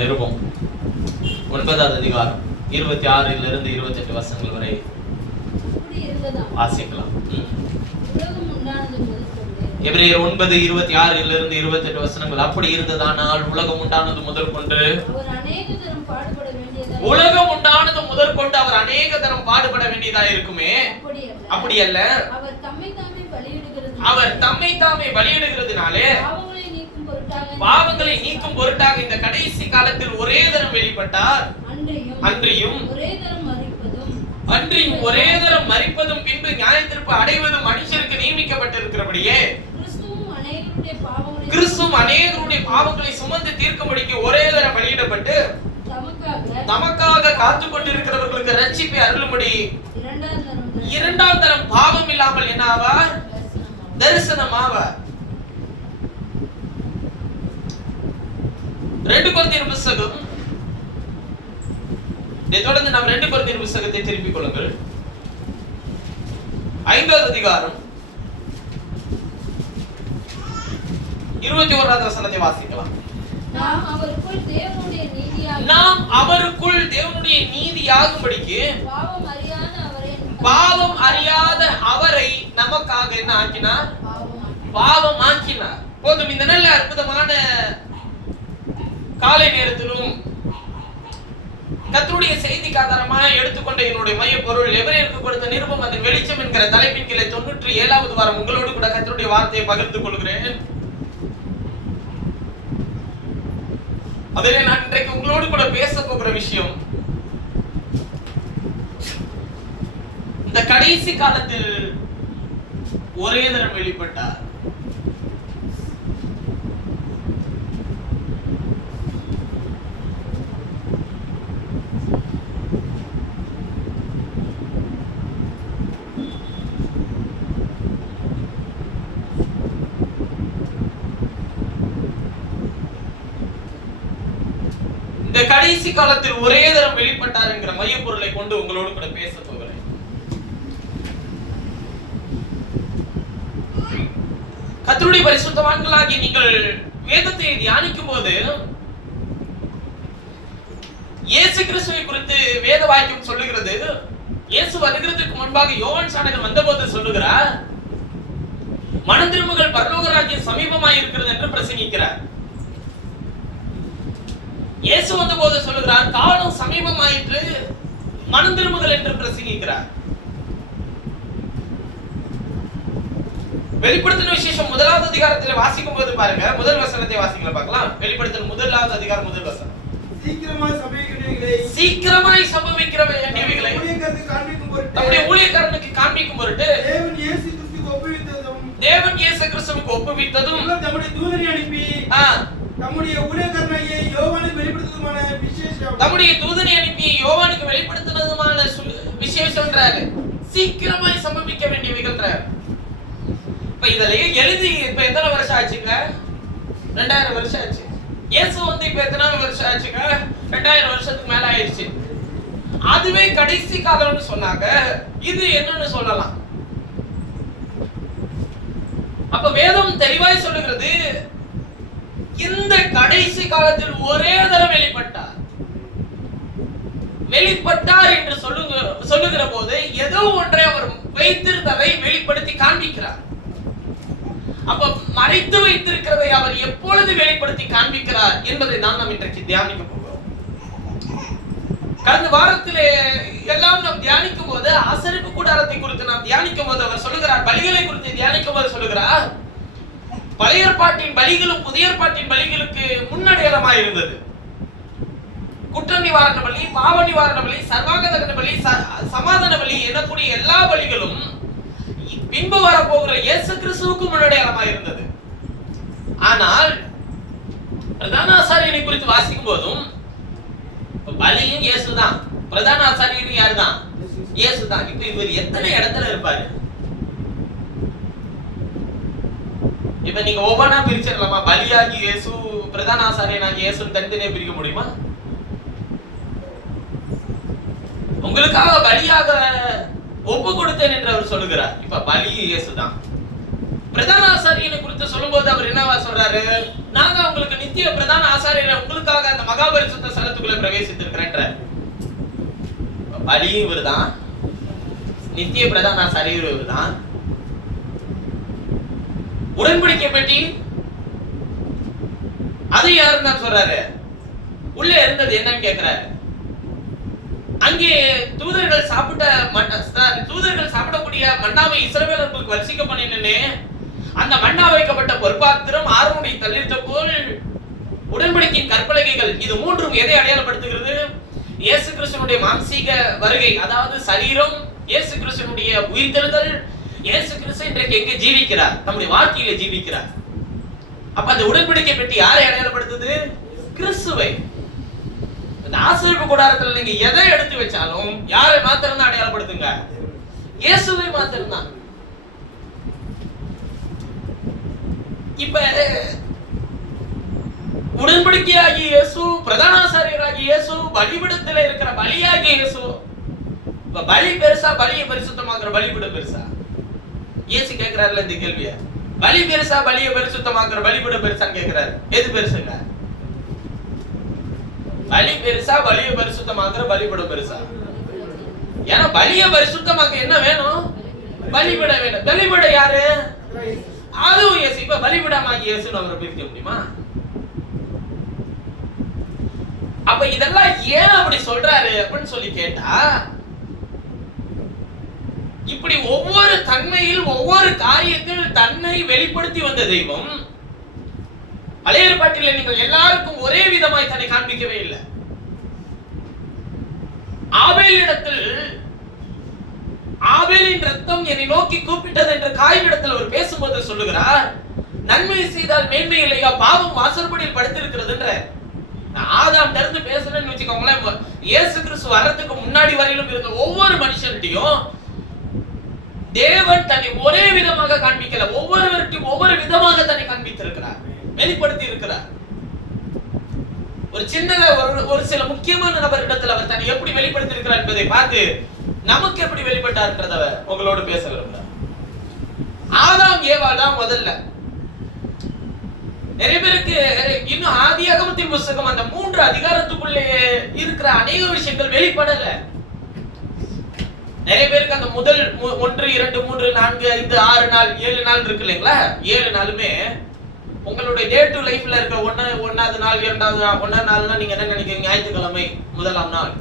நிருபம் 9வது அதிகாரம் 26 28 வசனங்கள் வரை வாசிக்கலாம். எபிரேயர் 9:26 28 வசனங்கள். அப்படி இருந்ததானால் உலகம் உண்டானது முதல் கொண்டு அவர் அநேக தரம் பாடுபட வேண்டியதா இருக்குமே. அப்படி அல்ல, அவர் தம்மை தாமே பலியிடுகிறதுனாலே பாவங்களை நீக்கும் பொருட்டாக இந்த கடைசி காலத்தில் ஒரே தரம் வெளிப்பட்டார். அன்றியும் ஒரே தரம் மரிப்பதும் பின்பு நியாயத்தீர்ப்பு அடைவதும் மனுஷருக்கு நியமிக்கப்பட்டிருக்கிறபடியே கிறிஸ்துவும் அநேகருடைய பாவங்களை சுமந்து தீர்க்கும்படிக்கு ஒரே தரம் பலியிடப்பட்டு நமக்காக காத்துக் கொண்டிருக்கிறவர்களுக்கு ரட்சிப்பை அருளும்படி இரண்டாம் தரம் பாவம் இல்லாமல் என்ன ஆவார்? தரிசனம் ஆவார். 2 கொரிந்தியர் புத்தகம், தொடர்ந்து நாம் 2 கொரிந்தியர் புத்தகத்தை திருப்பிக் கொள்ளுங்கள். 5வது அதிகாரம் 21வது வசனத்தை வாசிக்கலாம். நாம் அவருக்குள் தேவனுடைய நீதியாகும்படிக்கு பாவம் அறியாத அவரை நமக்காக என்ன ஆக்கினார்? பாவம் ஆக்கினார். போதும். இந்த நல்ல அற்புதமான காலை நேரத்திலும் கர்த்தருடைய செய்திக்கு ஆதாரமாக எடுத்துக்கொண்ட என்னுடைய மைய பொருள் எபிரேயருக்கு கொடுத்த நிருபம் அதன் வெளிச்சம் என்கிற தலைப்பின் கீழே 97வது வாரம் உங்களோடு கூட கர்த்தருடைய வார்த்தையை பகிர்ந்து கொள்கிறேன். அதிலே நான் இன்றைக்கு உங்களோடு கூட பேச போகிற விஷயம், இந்த கடைசி காலத்தில் ஒரே தரம் வெளிப்பட்டார். இந்த கடைசி காலத்தில் ஒரே தரம் வெளிப்பட்டார் என்கிற மைய பொருளை கொண்டு உங்களோடு கூட பேச போகிறேன். கர்த்தருடைய பரிசுத்தவான்களாகி நீங்கள் வேதத்தை தியானிக்கும் போது இயேசு கிறிஸ்துவை குறித்து வேத வாக்கியம் சொல்லுகிறது. இயேசு வருகிறதுக்கு முன்பாக யோவான் சாணகன் வந்தபோது சொல்லுகிறார், மனம் திரும்புங்கள், பரலோக ராஜ்யம் சமீபமாய் இருக்கிறது என்று பிரசங்கிக்கிறார். இயேசு வந்தபோது சொல்லுகிறார், காலம் சமீபமாயிற்று, மனம் திரும்புங்கள் என்று பிரசங்கிக்கிறார். வெளிப்படுத்தின விசேஷம் 1வது அதிகாரத்தில் வாசிக்கும் போது பாருங்க, முதல் வசனத்தை வாசிக்கலாம் பார்க்கலாம். வெளிப்படுத்தின 1வது அதிகாரம் 1 வசனம். சீக்கிரமாய் சம்பவிக்கிற வேண்டியவைகளை நம்முடைய ஊழியக்காரனுக்கு காண்பிக்கும் பொருட்டு தேவன் இயேசு கிறிஸ்துவுக்கு ஒப்புவித்ததும் நம்முடைய தூதனை அனுப்பி நம்முடைய ஊழியக்காரனாகிய யோவானுக்கு வெளிப்படுத்துவதுமான விசேஷம், நம்முடைய தூதனை அனுப்பி யோவானுக்கு வெளிப்படுத்துவதுமான விசேஷம்ன்றாரு. சீக்கிரமாய் சம்பவிக்க வேண்டியவைகள்ன்றாரு. இப்ப இதெல்லாம் எழுதி இப்ப எத்தனை வருஷம் ஆச்சுங்க? 2000 வருஷம் ஆச்சு. இயேசு வந்து இப்ப எத்தனை வருஷம் ஆச்சுங்க? 2000 வருஷத்துக்கு மேல ஆயிடுச்சு. அதுவே கடைசி காலம்னு சொன்னாங்க, இது என்னன்னு சொல்லலாம். அப்ப வேதம் தெளிவாய் சொல்லுகிறது, இந்த கடைசி காலத்தில் ஒரே தரம் வெளிப்பட்டார் என்று சொல்லுகிற போது ஏதோ ஒன்றை அவர் வைத்திருந்ததை வெளிப்படுத்தி காண்பிக்கிறார். அப்ப மறைத்து வைத்திருக்கிறதை அவர் எப்பொழுது வெளிப்படுத்தி காண்பிக்கிறார் என்பதை தான் நாம் இன்றைக்கு தியானிக்க போகிறோம். கடந்த வாரத்திலே எல்லாம் நாம் தியானிக்கும் போது ஆசரிப்பு கூடாரத்தை குறித்து நாம் தியானிக்கும் போது அவர் சொல்லுகிறார், பலிகளை குறித்து தியானிக்கும் போது சொல்லுகிறார், பழைய ஏற்பாட்டின் பலிகளும் புதிய ஏற்பாட்டின் பலிகளுக்கு முன்னடையாளமாய் இருந்தது. குற்ற நிவாரண பலி, பாவ நிவாரண பலி, சர்வாங்கதகன பலி, சமாதான பலி எனக்கூடிய எல்லா பலிகளும் பின்பு வரப்போகிற இயேசு கிறிஸ்துவுக்கு முன்னடையாளமாய் இருந்தது. ஆனால் பிரதான ஆசாரியனை குறித்து வாசிக்கும் போதும் பலியும் இயேசுதான், பிரதான ஆசாரியர் யாருதான்? இயேசுதான். இப்ப இவர் எத்தனை இடத்துல இருப்பாரு? இப்ப நீங்க ஒவ்வொன்னா பிரிச்சிடலாமா? பலியாகி இயேசு, பிரதான ஆசாரியனாகி இயேசு தனித்தனியே பிரிக்க முடியுமா? உங்களுக்காக பலியாக ஒப்பு கொடுத்தேன் என்று அவர் சொல்லுகிறார். இப்ப பலி இயேசுதான். பிரதான ஆசாரியனை குறித்து சொல்லும்போது அவர் என்னவா சொல்றாரு? நாங்க உங்களுக்கு நித்திய பிரதான ஆசாரியரை உங்களுக்காக அந்த மகாபரிசுத்த ஸ்தலத்துக்குள்ள பிரவேசித்திருக்கிறேன்ற. பலியும் இவர்தான், நித்திய பிரதான சரீரம் இவர்தான். உடன்படிக்கை பெட்டி அது யாருன்னு தான் சொல்றாரு. உள்ள இருந்தது என்னன்னு கேக்குறாரு. அங்கே தூதர்கள் சாப்பிடக்கூடிய மன்னாவை இஸ்ரவேலர்களுக்கு வர்ஷிக்க பண்ணினே அந்த மன்னா வைக்கப்பட்ட பொற்பாத்திரம் ஆரோனுடைய தள்ளிட்ட போல் உடன்படிக்கையின் கற்பலகைகள் இது மூன்றும் எதை அடையாளப்படுத்துகிறது? இயேசு கிறிஸ்துவினுடைய மாம்சீக வருகை, அதாவது சரீரம், இயேசு கிறிஸ்துவினுடைய உயிர்த்தெழுதல். இயேசு கிறிஸ்து இன்றைக்கு எங்க ஜீவிக்கிறார்? நம்முடைய வாழ்க்கையில ஜீவிக்கிறார். அப்ப அந்த உடன்படிக்கை பெட்டி யாரை அடையாளப்படுத்துது? கிறிஸ்துவை. இந்த ஆசீர்வாத கூடாரத்துல நீங்க எதை எடுத்து வச்சாலும் யாரை மாத்திரம் தான் அடையாளப்படுத்துங்க? இயேசுவை மாத்திரம் தான். இப்ப உடன்படிக்கையாகிய இயேசு, பிரதானாசாரியராகிய இயேசு, பலிபீடத்தில் இருக்கிற பலியாகிய இயேசு. இப்ப பலி பெருசா, பலியை பரிசுத்தமாக்குற பலிபீடம் பெருசா? இயேசு கேட்கிறாருல இந்த கேள்விய. பலி பெருசா, பலியை பரிசுத்தமாக்குற பலிபீடம் பெருசான்னு கேட்கிறாரு. எது பெருசுங்க? பலி பெருசா, பலியை பரிசுத்தமாக்குற பலிபீடம் பெருசா? ஏன்னா பலியை பரிசுத்தமாக்க என்ன வேணும்? பலிபீடம் வேணும். பலிபீடம் யாரு? அதுவும் இயேசு. இப்ப பலிபீடமாகி இயேசுன்னு அவரை பிரிக்க முடியுமா? அப்ப இதெல்லாம் ஏன் அப்படி சொல்றாரு அப்படின்னு சொல்லி கேட்டா, இப்படி ஒவ்வொரு தன்மையில் ஒவ்வொரு காரியத்தில் தன்னை வெளிப்படுத்தி வந்த தெய்வம் பழைய ஏற்பாட்டில் நீங்கள் எல்லாருக்கும் ஒரே விதமாய் தன்னை காண்பிக்கவே இல்லை. ஆபேலிடத்தில் ஆபேலின் ரத்தம் என்னை நோக்கி கூப்பிட்டது என்று காயினிடத்தில் அவர் பேசும்போது சொல்லுகிறார், நன்மை செய்தால் மேன்மை இல்லையா, பாவம் வாசற்படியில் படுத்திருக்கிறதுன்ற. ஆதாம் இருந்து பேசுறேன்னு வச்சுக்கோங்களேன், இயேசு கிறிஸ்து வர்றதுக்கு முன்னாடி வரையிலும் இருந்த ஒவ்வொரு மனுஷன்கிட்டையும் தேவன் தன்னை ஒரே விதமாக காண்பிக்கல, ஒவ்வொருவருக்கும் ஒவ்வொரு விதமாக தன்னை காண்பித்திருக்கிறார், வெளிப்படுத்தி இருக்கிறார். ஒரு சின்னத ஒரு சில முக்கியமான நபரிடத்தில் அவர் தன்னை எப்படி வெளிப்படுத்தி இருக்கிறார் என்பதை பார்த்து நமக்கு எப்படி வெளிப்பட்டார்ன்றத உங்களோடு பேச விரும்புகிறார். ஆதாம் ஏவாள் தான் முதல்ல. நிறைய பேருக்கு இன்னும் ஆதியாகமத்தின் புத்தகம் அந்த 3 அதிகாரத்துக்குள்ளே இருக்கிற அநேக விஷயங்கள் வெளிப்படல. நிறைய பேருக்கு அந்த முதல் 1, 2, 3, 4, 5, 6 நாள் 7 நாள் இருக்கு இல்லைங்களா? 7 நாளுமே உங்களுடைய டே டு லைஃப்ல இருக்க 1வது நாள், 2வது நாள், 1ஆம் நாள்னா நீங்க என்ன நினைக்கிறீங்க? ஞாயிற்றுக்கிழமை 1ஆம் நாள்,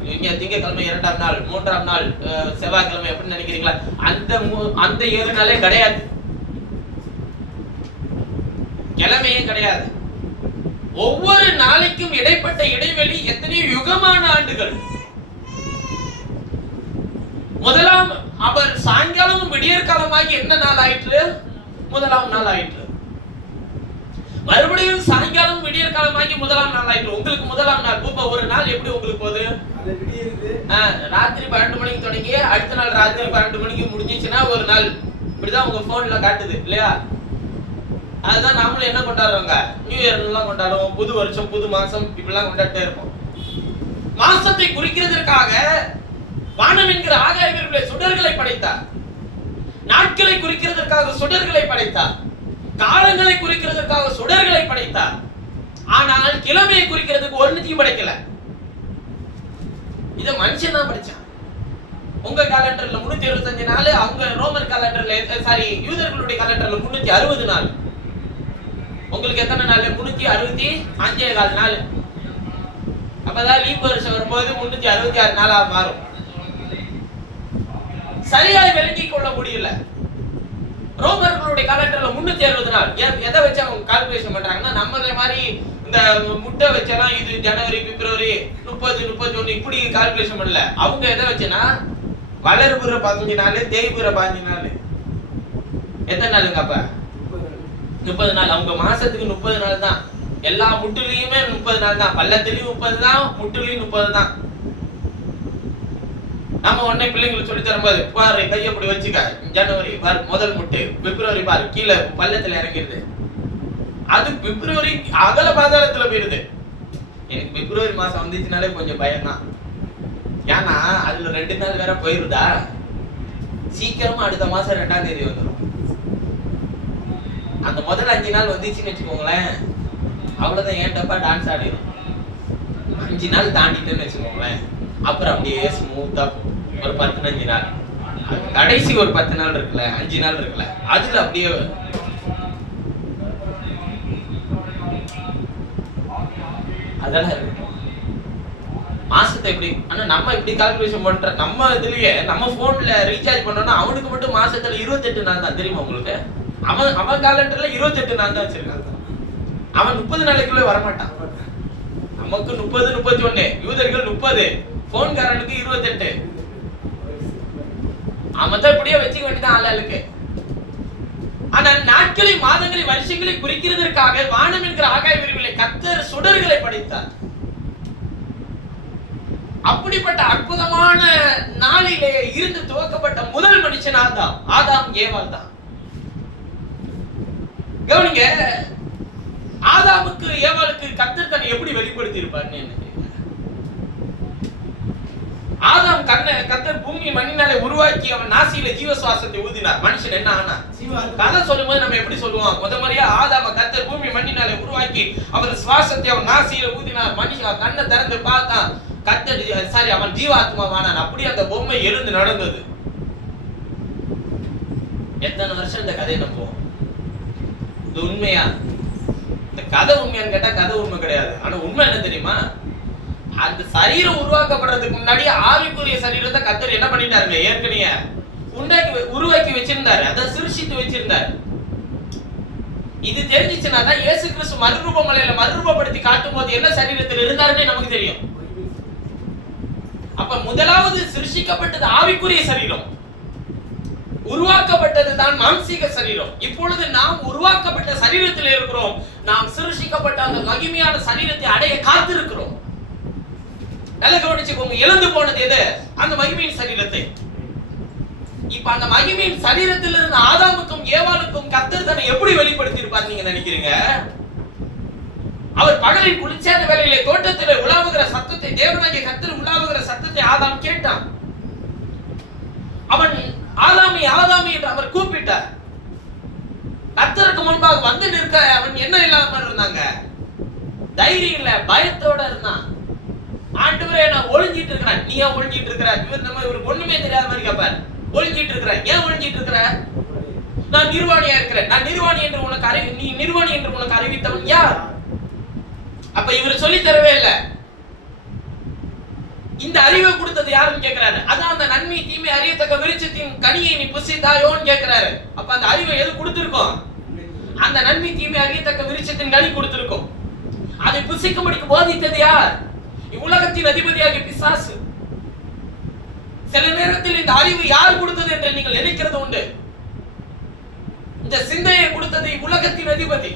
திங்கட்கிழமை 2ஆம் நாள், 3ஆம் நாள் செவ்வாய்க்கிழமை எப்படி நினைக்கிறீங்களா? அந்த 7 நாளே கிடையாது, கிழமையே கிடையாது. ஒவ்வொரு நாளைக்கும் இடைப்பட்ட இடைவெளி எத்தனையோ யுகமான ஆண்டுகள். முதலாம் அவர் சாயங்காலமும் விடியற்காலமாகி என்ன நாள் ஆயிற்று? முதலாம் நாள் ஆயிற்று. மறுபடியும் சாயங்காலம் விடியற்காலமாகி முதலாம் நாள் ஆயிற்று. உங்களுக்கு முதலாம் நாள் இப்ப ஒரு நாள் எப்படி உங்களுக்கு போகுது? ராத்திரி 12 மணிக்கு தொடங்கி அடுத்த நாள் ராத்திரி 12 மணிக்கு முடிஞ்சிச்சுன்னா ஒரு நாள். இப்படிதான் உங்க போன்ல காட்டுது இல்லையா? அதுதான் நாமளும் என்ன கொண்டாடுறோங்க? நியூ இயர் எல்லாம் கொண்டாடுவோம், புது வருஷம், புது மாசம், இப்படிலாம் கொண்டாடிட்டே இருப்போம். மாசத்தை குறிக்கிறதற்காக வானம் என்கிற ஆகாயங்களிலே சுடர்களை படைத்தார். நாட்களை குறிக்கிறதற்காக சுடர்களை படைத்தார். காலங்களை குறிக்கிறதற்காக சுடர்களை படைத்தார். ஆனால் கிழமையை குறிக்கிறதுக்கு ஒன்னுத்தையும் படைக்கல. இத மனுஷன் தான் படைச்சான். உங்க காலண்டர்ல 365 நாள், அவங்க ரோமன் காலண்டர்ல யூதர்களுடைய காலண்டர்ல 360 நாள். உங்களுக்கு எத்தனை நாள்? 365 நாள். அப்பதான் லீப் வருஷம் வரும்போது 366 நாளா மாறும். சரியாய் விளங்கிக் கொள்ள முடியல. ரோமர்களுடைய காலண்டர்ல 360 நாள். எதை வச்சு அவங்க கால்குலேஷன் பண்றாங்கன்னா, நம்மள மாதிரி இந்த முட்டை வச்செல்லாம் இது ஜனவரி, பிப்ரவரி, 30, 31 இப்படி கால்குலேஷன் பண்ணல. அவங்க எதை வச்சுன்னா வளர்புற 15 நாள், தேய்புற 15 நாள். எத்தனை நாளுங்க? அப்ப 30 நாள். அவங்க மாசத்துக்கு 30 நாள் தான். எல்லா முட்டுலையுமே 30 நாள் தான். பள்ளத்திலையும் 30 தான், முட்டுலையும் 30 தான். நம்ம உடனே பிள்ளைங்களுக்கு சொல்லி தரும்போது, பாரு கையை அப்படி வச்சுக்க, ஜனவரி பாரு முதல் முட்டு, பிப்ரவரி பாரு கீழே பள்ளத்துல இறங்கிடுது. அது பிப்ரவரி அகல பாதாளத்துல போயிடுது. எனக்கு பிப்ரவரி மாசம் வந்துச்சுனாலே கொஞ்சம் பயம்தான். ஏன்னா அதுல 2 நாள் வேற போயிருதா, சீக்கிரமா அடுத்த மாசம் 2ஆம் தேதி வந்துடும். அந்த முதல் 5 நாள் வந்துச்சுன்னு வச்சுக்கோங்களேன், அவ்வளவுதான். ஏன் டப்பா டான்ஸ் ஆடிடும். 5 நாள் தாண்டிட்டுன்னு வச்சுக்கோங்களேன், அப்புறம் அப்படியே ஸ்மூத்தா ஒரு 15 நாள், கடைசி ஒரு 10 நாள் இருக்குல்ல, 5 நாள் இருக்குல்ல, அதுல அப்படியே அதெல்லாம் இருக்கு. மாசத்தை எப்படி, ஆனா நம்ம இப்படி கால்குலேஷன் பண்ற, நம்ம இதுலயே நம்ம போன்ல ரீசார்ஜ் பண்ணோம்னா அவனுக்கு மட்டும் மாசத்துல 28 நாள் தான். தெரியுமா உங்களுக்கு? அவன் காலண்டர்ல 28 நாள் தான் வச்சிருக்காங்க. அவன் 30 நாளைக்குள்ள வரமாட்டான். நமக்கு 30 31, யூதர்கள் 30, போன்காரனுக்கு 28. அவன் தான் இப்படியே வச்சுக்க வேண்டியதான் ஆளாளுக்கு. ஆனா நாட்களை, மாதங்களை, வருஷங்களை குறிக்கிறதற்காக வானம் என்கிற ஆகாய விரிவுகளை கர்த்தர் சுடர்களை படைத்தார். அப்படிப்பட்ட அற்புதமான நாளிலே இருந்து துவக்கப்பட்ட முதல் மனுஷன் ஆதாம் ஏவாள் தான். கவனிங்க, ஆதாமுக்கு ஏவாளுக்கு கர்த்தர் தன்னை எப்படி வெளிப்படுத்தி இருப்பார்னு என்ன? ஆதாம் கர்த்தர் பூமி மண்ணினாலே உருவாக்கி அவன் நாசியில ஜீவ சுவாசத்தை ஊதினார். மனுஷன் என்ன ஆனா? கதை சொல்லும்போது நம்ம எப்படி சொல்லுவோம்? முதல்முறையா ஆதாம கர்த்தர் பூமி மண்ணினாலே உருவாக்கி அவர் சுவாசத்தை அவன் நாசியில ஊதினார். மனுஷன் கண்ணை திறந்து பார்த்தான், கர்த்தர் அவன் ஜீவாத்மாவானான். அப்படி அந்த பொம்மை எழுந்து நடந்தது. எத்தனை வருஷம் இந்த கதையை நம்புவோம்? இது உண்மையா? இந்த கதை உண்மையான்னு கேட்டா கதை உண்மை கிடையாது. ஆனா உண்மை என்ன தெரியுமா? அந்த சரீரம் உருவாக்கப்படுறதுக்கு முன்னாடி ஆவிக்குரிய சரீரத்தை கர்த்தர் என்ன பண்ணிட்டாருங்க? ஏற்கனவே உருவாக்கி வச்சிருந்தாரு, அதை சிருஷ்டித்து வச்சிருந்தாரு. இது தெரிஞ்சிச்சுன்னா தான் இயேசு கிறிஸ்து மறுரூப மலையில மறுரூபப்படுத்தி காட்டும் போது என்ன சரீரத்தில் இருந்தாருன்னு நமக்கு தெரியும். அப்ப முதலாவது சிருஷ்டிக்கப்பட்டது ஆவிக்குரிய சரீரம், உருவாக்கப்பட்டது தான் மாம்சீக சரீரம். இப்பொழுது நாம் உருவாக்கப்பட்ட சரீரத்தில் இருக்கிறோம். நாம் சிருஷ்டிக்கப்பட்ட அந்த மகிமையான சரீரத்தை அடைய காத்திருக்கிறோம். நல்ல கவனிச்சுக்கோங்க. இழந்து போனது எது? அந்த மகிமையின் சரீரத்தை. இப்ப அந்த மகிமையின் சரீரத்தில் இருந்த ஆதாமுக்கும் ஏவாளுக்கும் கர்த்தர் தன்னை எப்படி வெளிப்படுத்தி இருப்பார் நீங்க நினைக்கிறீங்க? அவர் பகலில் குளிர்ச்சியான வேளையிலே தோட்டத்திலே உலாவுகிற சத்தத்தை, தேவனாகிய கர்த்தர் உலாவுகிற சத்தத்தை ஆதாம் கேட்டான். அவன் ஆதாமி ஆதாமி என்று அவர் கூப்பிட்டார். கர்த்தருக்கு முன்பாக வந்து நிற்க அவன் என்ன இல்லாம இருந்தாங்க? தைரியம் இல்ல, பயத்தோட இருந்தான். ஆண்டவரே நான் ஒளிஞ்சிட்டு இருக்கிறேன். நீ ஏன் ஒளிஞ்சிட்டு இருக்கிற? இவருக்கு ஒண்ணுமே தெரியாத மாதிரி கேட்பார். ஒளிஞ்சிட்டு இருக்கிற, ஏன் ஒளிஞ்சிட்டு இருக்கிற? நான் நிர்வாணியா இருக்கிறேன். நான் நிர்வாணி என்று உனக்கு நீ நிர்வாணி என்று உனக்கு அறிவித்தவன் யார்? அப்ப இவர் சொல்லி தரவே இல்லை. இந்த அறிவை கொடுத்தது யாருன்னு கேட்கிறாரு. அதான் அந்த நன்மை தீமை அறியத்தக்க விருட்சத்தின் கனியை நீ புசித்தாயோன்னு கேட்கிறாரு. அப்ப அந்த அறிவை எது கொடுத்திருக்கோம்? அந்த நன்மை தீமை அறியத்தக்க விருட்சத்தின் கனி கொடுத்திருக்கோம். அதை புசிக்கும்படிக்கு போதித்தது யார்? இவ்வுலகத்தின் அதிபதியாகிய பிசாசு. சில நேரத்தில் இந்த அறிவு யார் கொடுத்தது என்று நீங்கள் நினைக்கிறது உண்டு. இந்த சிந்தையை கொடுத்தது இவ்வுலகத்தின் அதிபதி.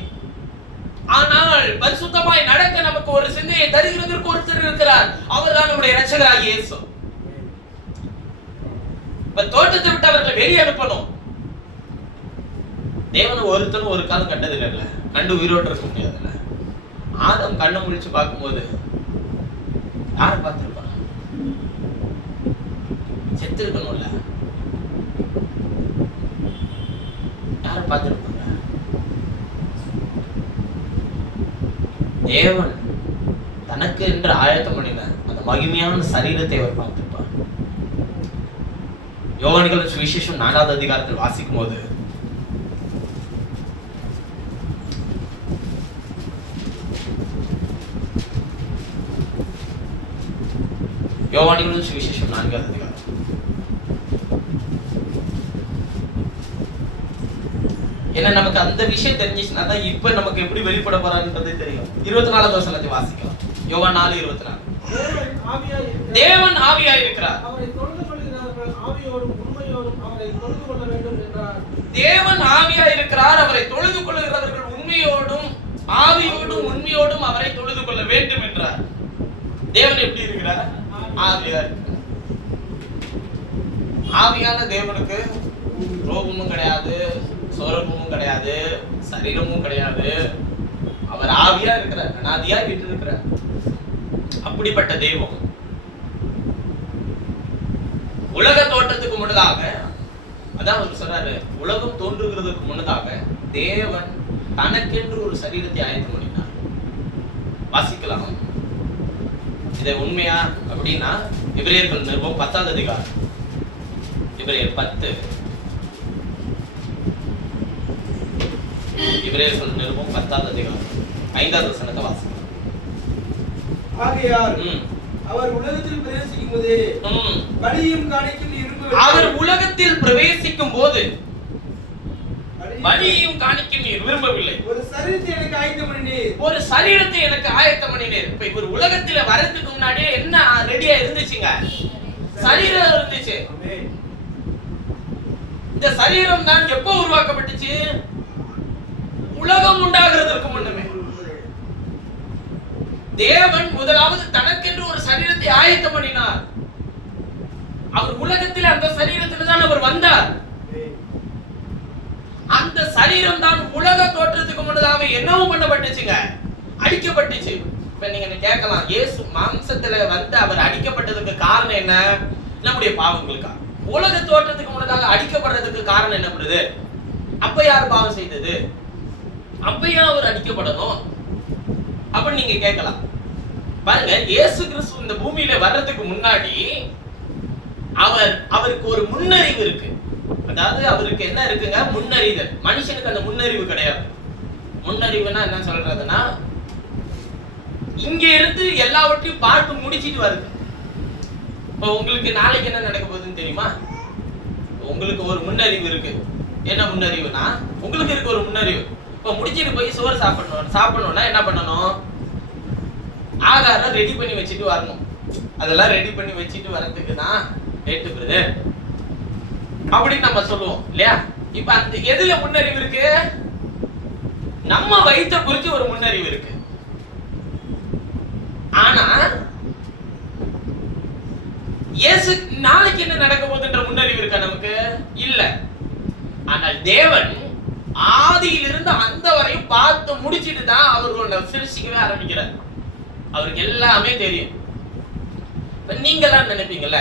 ஆனால் பரிசுத்தமாய் நடக்க நமக்கு ஒரு சிந்தையை தருகிறதற்கு ஒருத்தர் இருக்கிறார். அவர்தான் நம்முடைய இரட்சகராகிய இயேசு. தோட்டத்தை விட்டு அவர்களை வெளியே அனுப்பணும். தேவனை ஒருத்தனும் ஒரு காலம் கண்டது இல்ல, கண்டு உயிரோடு இருக்க முடியாதுல்ல. ஆதாம் கண்ணை முழிச்சு பார்க்கும்போது யாரை பார்த்திருப்பான்? செத்து இருக்கணும்ல, யாரை பார்த்திருப்பாங்க? தேவன் தனக்கு என்று ஆயத்தம் பண்ணின அந்த மகிமையான சரீரத்தை அவர் பார்த்திருப்பார். யோவானிகள் சுவிசேஷம் 4வது அதிகாரத்தில் வாசிக்கும் போது யோவானிகள் சுவிசேஷம் 4வது அதிகாரம் ஏன்னா நமக்கு அந்த விஷயம் தெரிஞ்சிச்சுன்னா தான் இப்ப நமக்கு எப்படி வெளிப்பட போறான்றதே தெரியும். 24வது வசனத்தை வாசிக்கலாம். யோவான் 4:24. தேவன் ஆவியாய் இருக்கிறார். தேவன் ஆவியாய் இருக்கிறார். அவரை தொழுது கொள்ளுகிறவர்கள் உண்மையோடும் ஆவியோடும் உண்மையோடும் அவரை தொழுது கொள்ள வேண்டும் என்றார். தேவன் எப்படி இருக்கிறார்? ஆவியா இருக்கிறார். ஆவியான தேவனுக்கு ரோகமும் கிடையாது, சொரூபமும் கிடையாது, சரீரமும் கிடையாது. அவர் ஆவியா இருக்கிறார், அனாதியா விட்டு இருக்கிறார். அப்படிப்பட்ட தெய்வம் உலக தோற்றத்துக்கு முன்னதாக, அதான் அவர் சொல்றாரு, உலகம் தோன்றுகிறதுக்கு முன்னதாக தேவன் தனக்கென்று ஒரு சரீரத்தை ஆயத்தம் பண்ணினார். வாசிக்கலாம். இது உண்மையா அப்படின்னா எபிரேயர்கள் நிருபம் 10வது அதிகாரம், எபிரேயர் 10, எபிரேயர்கள் நிருபம் 10வது அதிகாரம் 5வது வசனத்தை வாசிக்கலாம். ஆகையால் அவர் உலகத்தில் பிரவேசிக்கும் போது பலியும் காணிக்கையும் விரும்பவில்லை. அவர் உலகத்தில் பிரவேசிக்கும் போது பலியும் காணிக்கையும் விரும்பவில்லை. ஒரு சரீரத்தை எனக்கு ஆயத்தம் பண்ணினீர். ஒரு சரீரத்தை எனக்கு ஆயத்தம் பண்ணினீர். இப்ப இவர் உலகத்துல வரதுக்கு முன்னாடியே என்ன ரெடியா இருந்துச்சுங்க? சரீரம் இருந்துச்சு. இந்த சரீரம் தான் எப்போ உருவாக்கப்பட்டுச்சு? உலகம் உண்டாகிறதுக்கு முன்னமே தேவன் முதலாவது தனக்கென்று ஒரு சரீரத்தை ஆயத்தம் பண்ணினார். அவர் உலகத்தில் அந்த சரீரத்தில் தான் அவர் வந்தார். அந்த சரீரம் தான் உலக தோற்றத்துக்கு முன்னதாக என்னவும் பண்ணப்பட்டுச்சுங்க, அடிக்கப்பட்டுச்சு. இப்ப நீங்க கேட்கலாம், இயேசு மாம்சத்துல வந்து அவர் அடிக்கப்பட்டதுக்கு காரணம் என்ன? நம்முடைய பாவங்களுக்கா? உலக தோற்றத்துக்கு முன்னதாக அடிக்கப்படுறதுக்கு காரணம் என்ன பண்ணுது? அப்ப யார் பாவம் செய்தது? அப்ப அவர் அடிக்கப்படணும் அப்படின்னு நீங்க கேட்கலாம். பாருங்க, இயேசு கிறிஸ்து இந்த பூமியில வர்றதுக்கு முன்னாடி அவருக்கு ஒரு முன்னறிவு இருக்கு. அதாவது அவருக்கு என்ன இருக்குங்க? முன்னறிதல். மனுஷனுக்கு அந்த முன்னறிவு கிடையாது. முன்னறிவுனா என்ன சொல்றதுன்னா, இங்க இருந்து எல்லாவற்றையும் பார்த்து முடிச்சிட்டு வருது. இப்ப உங்களுக்கு நாளைக்கு என்ன நடக்க போகுதுன்னு தெரியுமா? உங்களுக்கு ஒரு முன்னறிவு இருக்கு. என்ன முன்னறிவுனா, உங்களுக்கு இருக்கு ஒரு முன்னறிவு. இப்ப முடிச்சிட்டு போய் சோறு சாப்பிடணும்னா என்ன பண்ணணும்? ஆகாரம் ரெடி பண்ணி வச்சுட்டு வரணும். அதெல்லாம் ரெடி பண்ணி வச்சுட்டு வரதுக்கு தான் லேட் பிரதர் அப்படின்னு நம்ம சொல்லுவோம் இல்லையா? இப்ப அந்த எதுல முன்னறிவு இருக்கு? நம்ம வயிற்ற குறித்து ஒரு முன்னறிவு இருக்கு. ஆனா இயேசு நாளைக்கு என்ன நடக்க போகுதுன்ற முன்னறிவு இருக்கா நமக்கு? இல்ல. ஆனால் தேவன் ஆதியிலிருந்து அந்த வரையும் பார்த்து முடிச்சிட்டு தான் அவர்களோட சிருஷ்டிக்கவே ஆரம்பிக்கிறார். அவருக்கு எல்லாமே தெரியும். நீங்களாம் நினைப்பீங்கல்ல,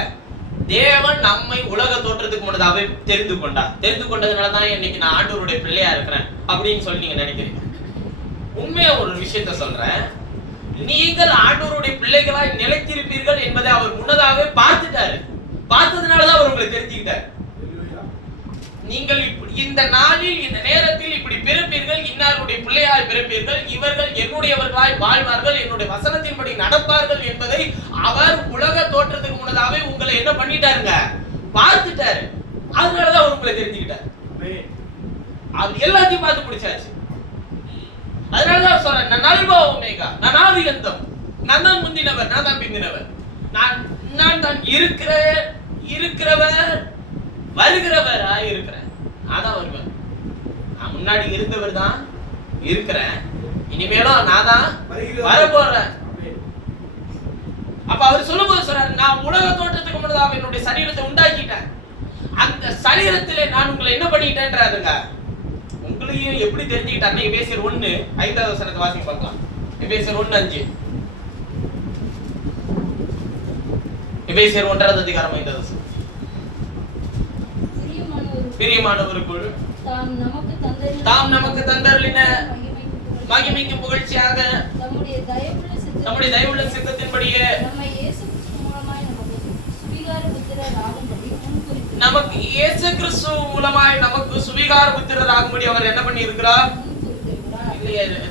தேவன் நம்மை உலக தோற்றத்துக்கு முன்னதாகவே தெரிந்து கொண்டார். தெரிந்து கொண்டதுனாலதான் இன்னைக்கு நான் ஆண்டவருடைய பிள்ளையா இருக்கிறேன் அப்படின்னு சொல்லி நீங்க நினைக்கிறீங்க. உண்மையா ஒரு விஷயத்த சொல்றேன், நீங்கள் ஆண்டவருடைய பிள்ளைகளாய் நிலைத்திருப்பீர்கள் என்பதை அவர் முன்னதாகவே பார்த்துட்டாரு. பார்த்ததுனாலதான் அவர் உங்களை தெரிஞ்சுக்கிட்டார். நீங்கள் இந்த நாளில் இந்த நேரத்தில் இப்படி பிறப்பீர்கள், இன்னாருடைய பிள்ளையாய் பிறப்பீர்கள், இவர்கள் என்னுடையவர்களாய் வாழ்வார்கள், என்னுடைய வசனத்தின்படி நடப்பார்கள் என்பதை அவர் உலக தோற்றத்துக்கு முன்னதாகவே உங்களை என்ன பண்ணிட்டாருங்க? பார்த்துட்டாரு. அதனாலதான் அவர் உங்களை தெரிஞ்சுக்கிட்டார். அவர் எல்லாத்தையும் பார்த்து பிடிச்சாச்சு. அதனாலதான் சொல்றேன், நான் அல்பா ஒமேகா, நான் ஆதி அந்தம், நான் தான் முந்தினவர், நான் தான் பிந்தினவர், நான் தான் இருக்கிறவர் வருகிறவராய் இருக்கிறேன். அதான் வருவேன். நான் முன்னாடி இருந்தவர் தான் இருக்கிறேன், இனிமேலும் நான் தான் வரப்போறேன். அப்ப அவர் சொல்லும்போது சொல்றாரு, நான் உலக தோற்றத்துக்கு முன்னதாக என்னுடைய சரீரத்தை உண்டாக்கிட்டேன். அந்த சரீரத்திலே நான் உங்களை என்ன பண்ணிட்டேன்றாருங்க. உங்களையும் எப்படி தெரிஞ்சுக்கிட்டாருன்னா, எபேசியர் 1:5 வசனத்தை வாசிங்க பார்க்கலாம். எபேசியர் 1:5, எபேசியர் 1வது அதிகாரம் 5வது வசனம். பிரியமானவருக்குள் தாம் நமக்கு தந்தருளின மகிமைக்கு புகழ்ச்சியாக நம்முடைய தயவுள்ள சித்தத்தின்படியே நமக்கு இயேசு கிறிஸ்து மூலமாய் நமக்கு சுவிகார புத்திரராகும்படி அவர் என்ன பண்ணி இருக்கிறார்?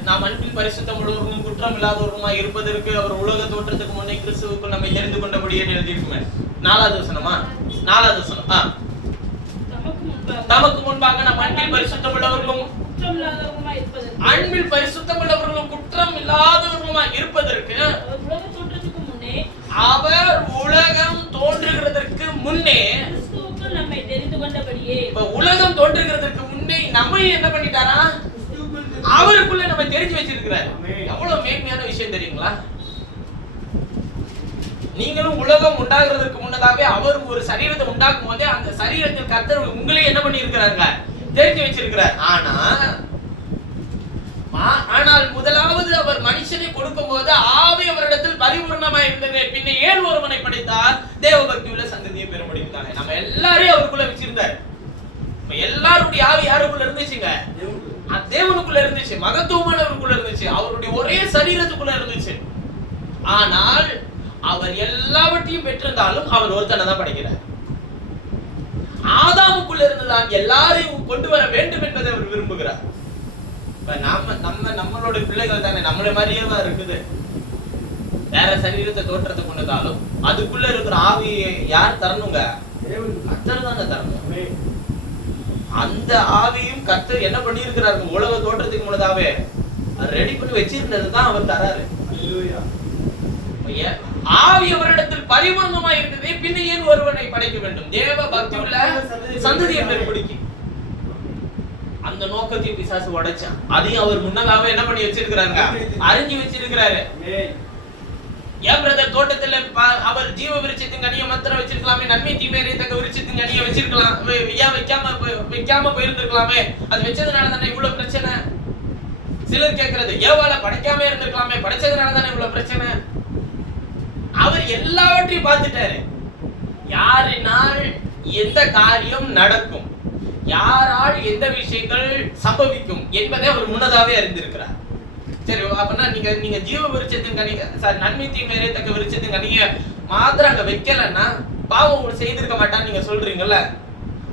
நாம் அன்பில் பரிசுத்தம் உள்ளவர்களும் குற்றம் இல்லாதவர்களுமாய் இருப்பதற்கு அவர் உலக தோற்றத்துக்கு முன்னே கிறிஸ்துவுக்குள் நம்மை தெரிந்து கொண்டபடியே எழுதியிருக்குமே. 4வது வசனமா? 4வது வசனம். நமக்கு முன்பாக நம் அன்பில் பரிசுத்தம் உள்ளவர்களும் அன்பில் பரிசுத்தம் உள்ளவர்களும் குற்றம் இல்லாதவர்களுமாய் இருப்பதற்கு அவர் உலகம் தோன்றுகிறதற்கு முன்னே நம்மை தெரிந்து கொண்டபடியே. இப்ப உலகம் தோன்றுகிறதற்கு முன்னே நம்மை என்ன பண்ணிட்டாரா? அவருக்குள்ள நம்ம தெரிஞ்சு வச்சிருக்கிறார். எவ்வளவு மேன்மையான விஷயம் தெரியுங்களா? நீங்களும் உலகம் உண்டாகிறதுக்கு முன்னதாகவே அவர் ஒரு சரீரத்தை உண்டாக்கும் போதே அந்த சரீரத்தில் கர்த்தர் உங்களே என்ன பண்ணி இருக்கிறாங்க? தெரிஞ்சு வச்சிருக்கிறார். ஆனால் முதலாவது அவர் மனுஷனை கொடுக்கும் போது ஆவி அவரிடத்தில் பரிபூர்ணமாய் இருந்தது. பின்ன ஏன் ஒருவனை படைத்தார்? தேவபக்தி உள்ள சந்ததியை பெரும்படித்தானே. நம்ம எல்லாரையும் அவருக்குள்ள வச்சிருந்தார். எல்லாருடைய ஆவி யாருக்குள்ள இருந்துச்சுங்க? தேவனுக்குள்ள இருந்துச்சு, மகத்துவமானவருக்குள்ள இருந்துச்சு, அவருடைய ஒரே சரீரத்துக்குள்ள இருந்துச்சு. ஆனால் அவர் எல்லாவற்றையும் பெற்றிருந்தாலும் அவர் ஒருத்தனை தான் படைக்கிறார். ஆதாமுக்குள்ள இருந்துதான் எல்லாரையும் கொண்டு வர வேண்டும் என்பதை அவர் விரும்புகிறார். நம்மளோட பிள்ளைகள் தானே நம்மள மாதிரியே தான் இருக்குது. வேற சரீரத்தை தோற்றத்தை கொண்டதாலும் அதுக்குள்ள இருக்கிற ஆவியை யார் தரணுங்க? கர்த்தர் தாங்க தரணும். அந்த ஆவியும் கர்த்தர் என்ன பண்ணி இருக்கிறாரு? உலக தோற்றத்துக்கு முன்னதாவே ரெடி பண்ணி வச்சிருந்ததுதான் அவர் தராரு. ஆவி அவரிடத்தில் பரிபூர்ணமாய் இருந்ததே, பின்ன ஏன் ஒருவனை படைக்க வேண்டும்? தேவ பக்தி உள்ள சந்ததியை பெரும்படிக்கு அந்த நோக்கத்தை பிசாசு உடைச்சான். அதையும் அவர் முன்னதாவே என்ன பண்ணி வச்சிருக்கிறாங்க? அறிஞ்சு வச்சிருக்கிறாரு. ஏன் பிரதர் தோட்டத்துல அவர் ஜீவ விருட்சத்தின் கனியை மாத்திரம் வச்சிருக்கலாமே, நன்மை தீமை அறியத்தக்க விருட்சத்தின் கனியை வச்சிருக்கலாம், ஏன் வைக்காம போயிருந்திருக்கலாமே? அது வச்சதுனால தானே இவ்வளவு பிரச்சனை. சிலர் கேட்கறது, ஏவால படைக்காம இருந்திருக்கலாமே, படைச்சதுனால தானே இவ்வளவு பிரச்சனை. அவர் எல்லாவற்றையும் பார்த்துட்டாரு. யாரினால் எந்த காரியம் நடக்கும், யாரால் எந்த விஷயங்கள் சம்பவிக்கும் என்பதை அவர் முன்னதாவே அறிந்திருக்கிறார். சரி, அப்படின்னா நீங்க ஜீவ விருட்சத்தின் கனியை, நன்மை தீமை அறியத்தக்க விருட்சத்தின் கனியை மாத்திரம் அங்க வைக்கலன்னா பாவம் செய்திருக்க மாட்டான்னு நீங்க சொல்றீங்கல்ல.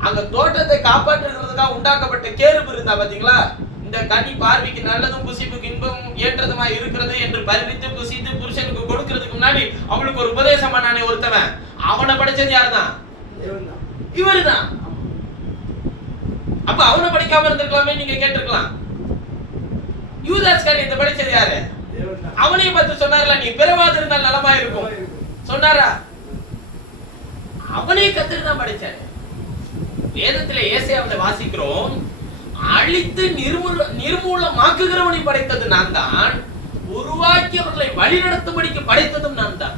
அங்க தோட்டத்தை காப்பாற்றுறதுக்காக உண்டாக்கப்பட்ட கேருபு இருந்தா பாத்தீங்களா? இந்த கனி பார்வைக்கு நல்லதும் புசிப்புக்கு இன்பம் ஏற்றதுமா இருக்கிறது என்று பறித்து புசித்து புருஷனுக்கு கொடுக்கிறதுக்கு முன்னாடி அவளுக்கு ஒரு உபதேசம் பண்ணானே ஒருத்தவன், அவனை படைச்சது யாருதான்? இவருதான். அப்ப அவனை படிக்காம இருந்திருக்கலாமே நீங்க கேட்டிருக்கலாம். யூதாஸ் காரியத்தை படிச்சது யாரு? அவனையும் பார்த்து சொன்னார்ல, நீ பிறவாது இருந்தால் நலமா இருக்கும் சொன்னாரா? அவனே கர்த்தர் தான் படைச்சாரு. வேதத்துல ஏசாயாவுல வாசிக்கிறோம், அழித்து நிர்மூலமாக்குகிறவனை படைத்தது நான் தான், உருவாக்கி அவர்களை வழிநடத்தும்படிக்கு படைத்ததும் நான் தான்.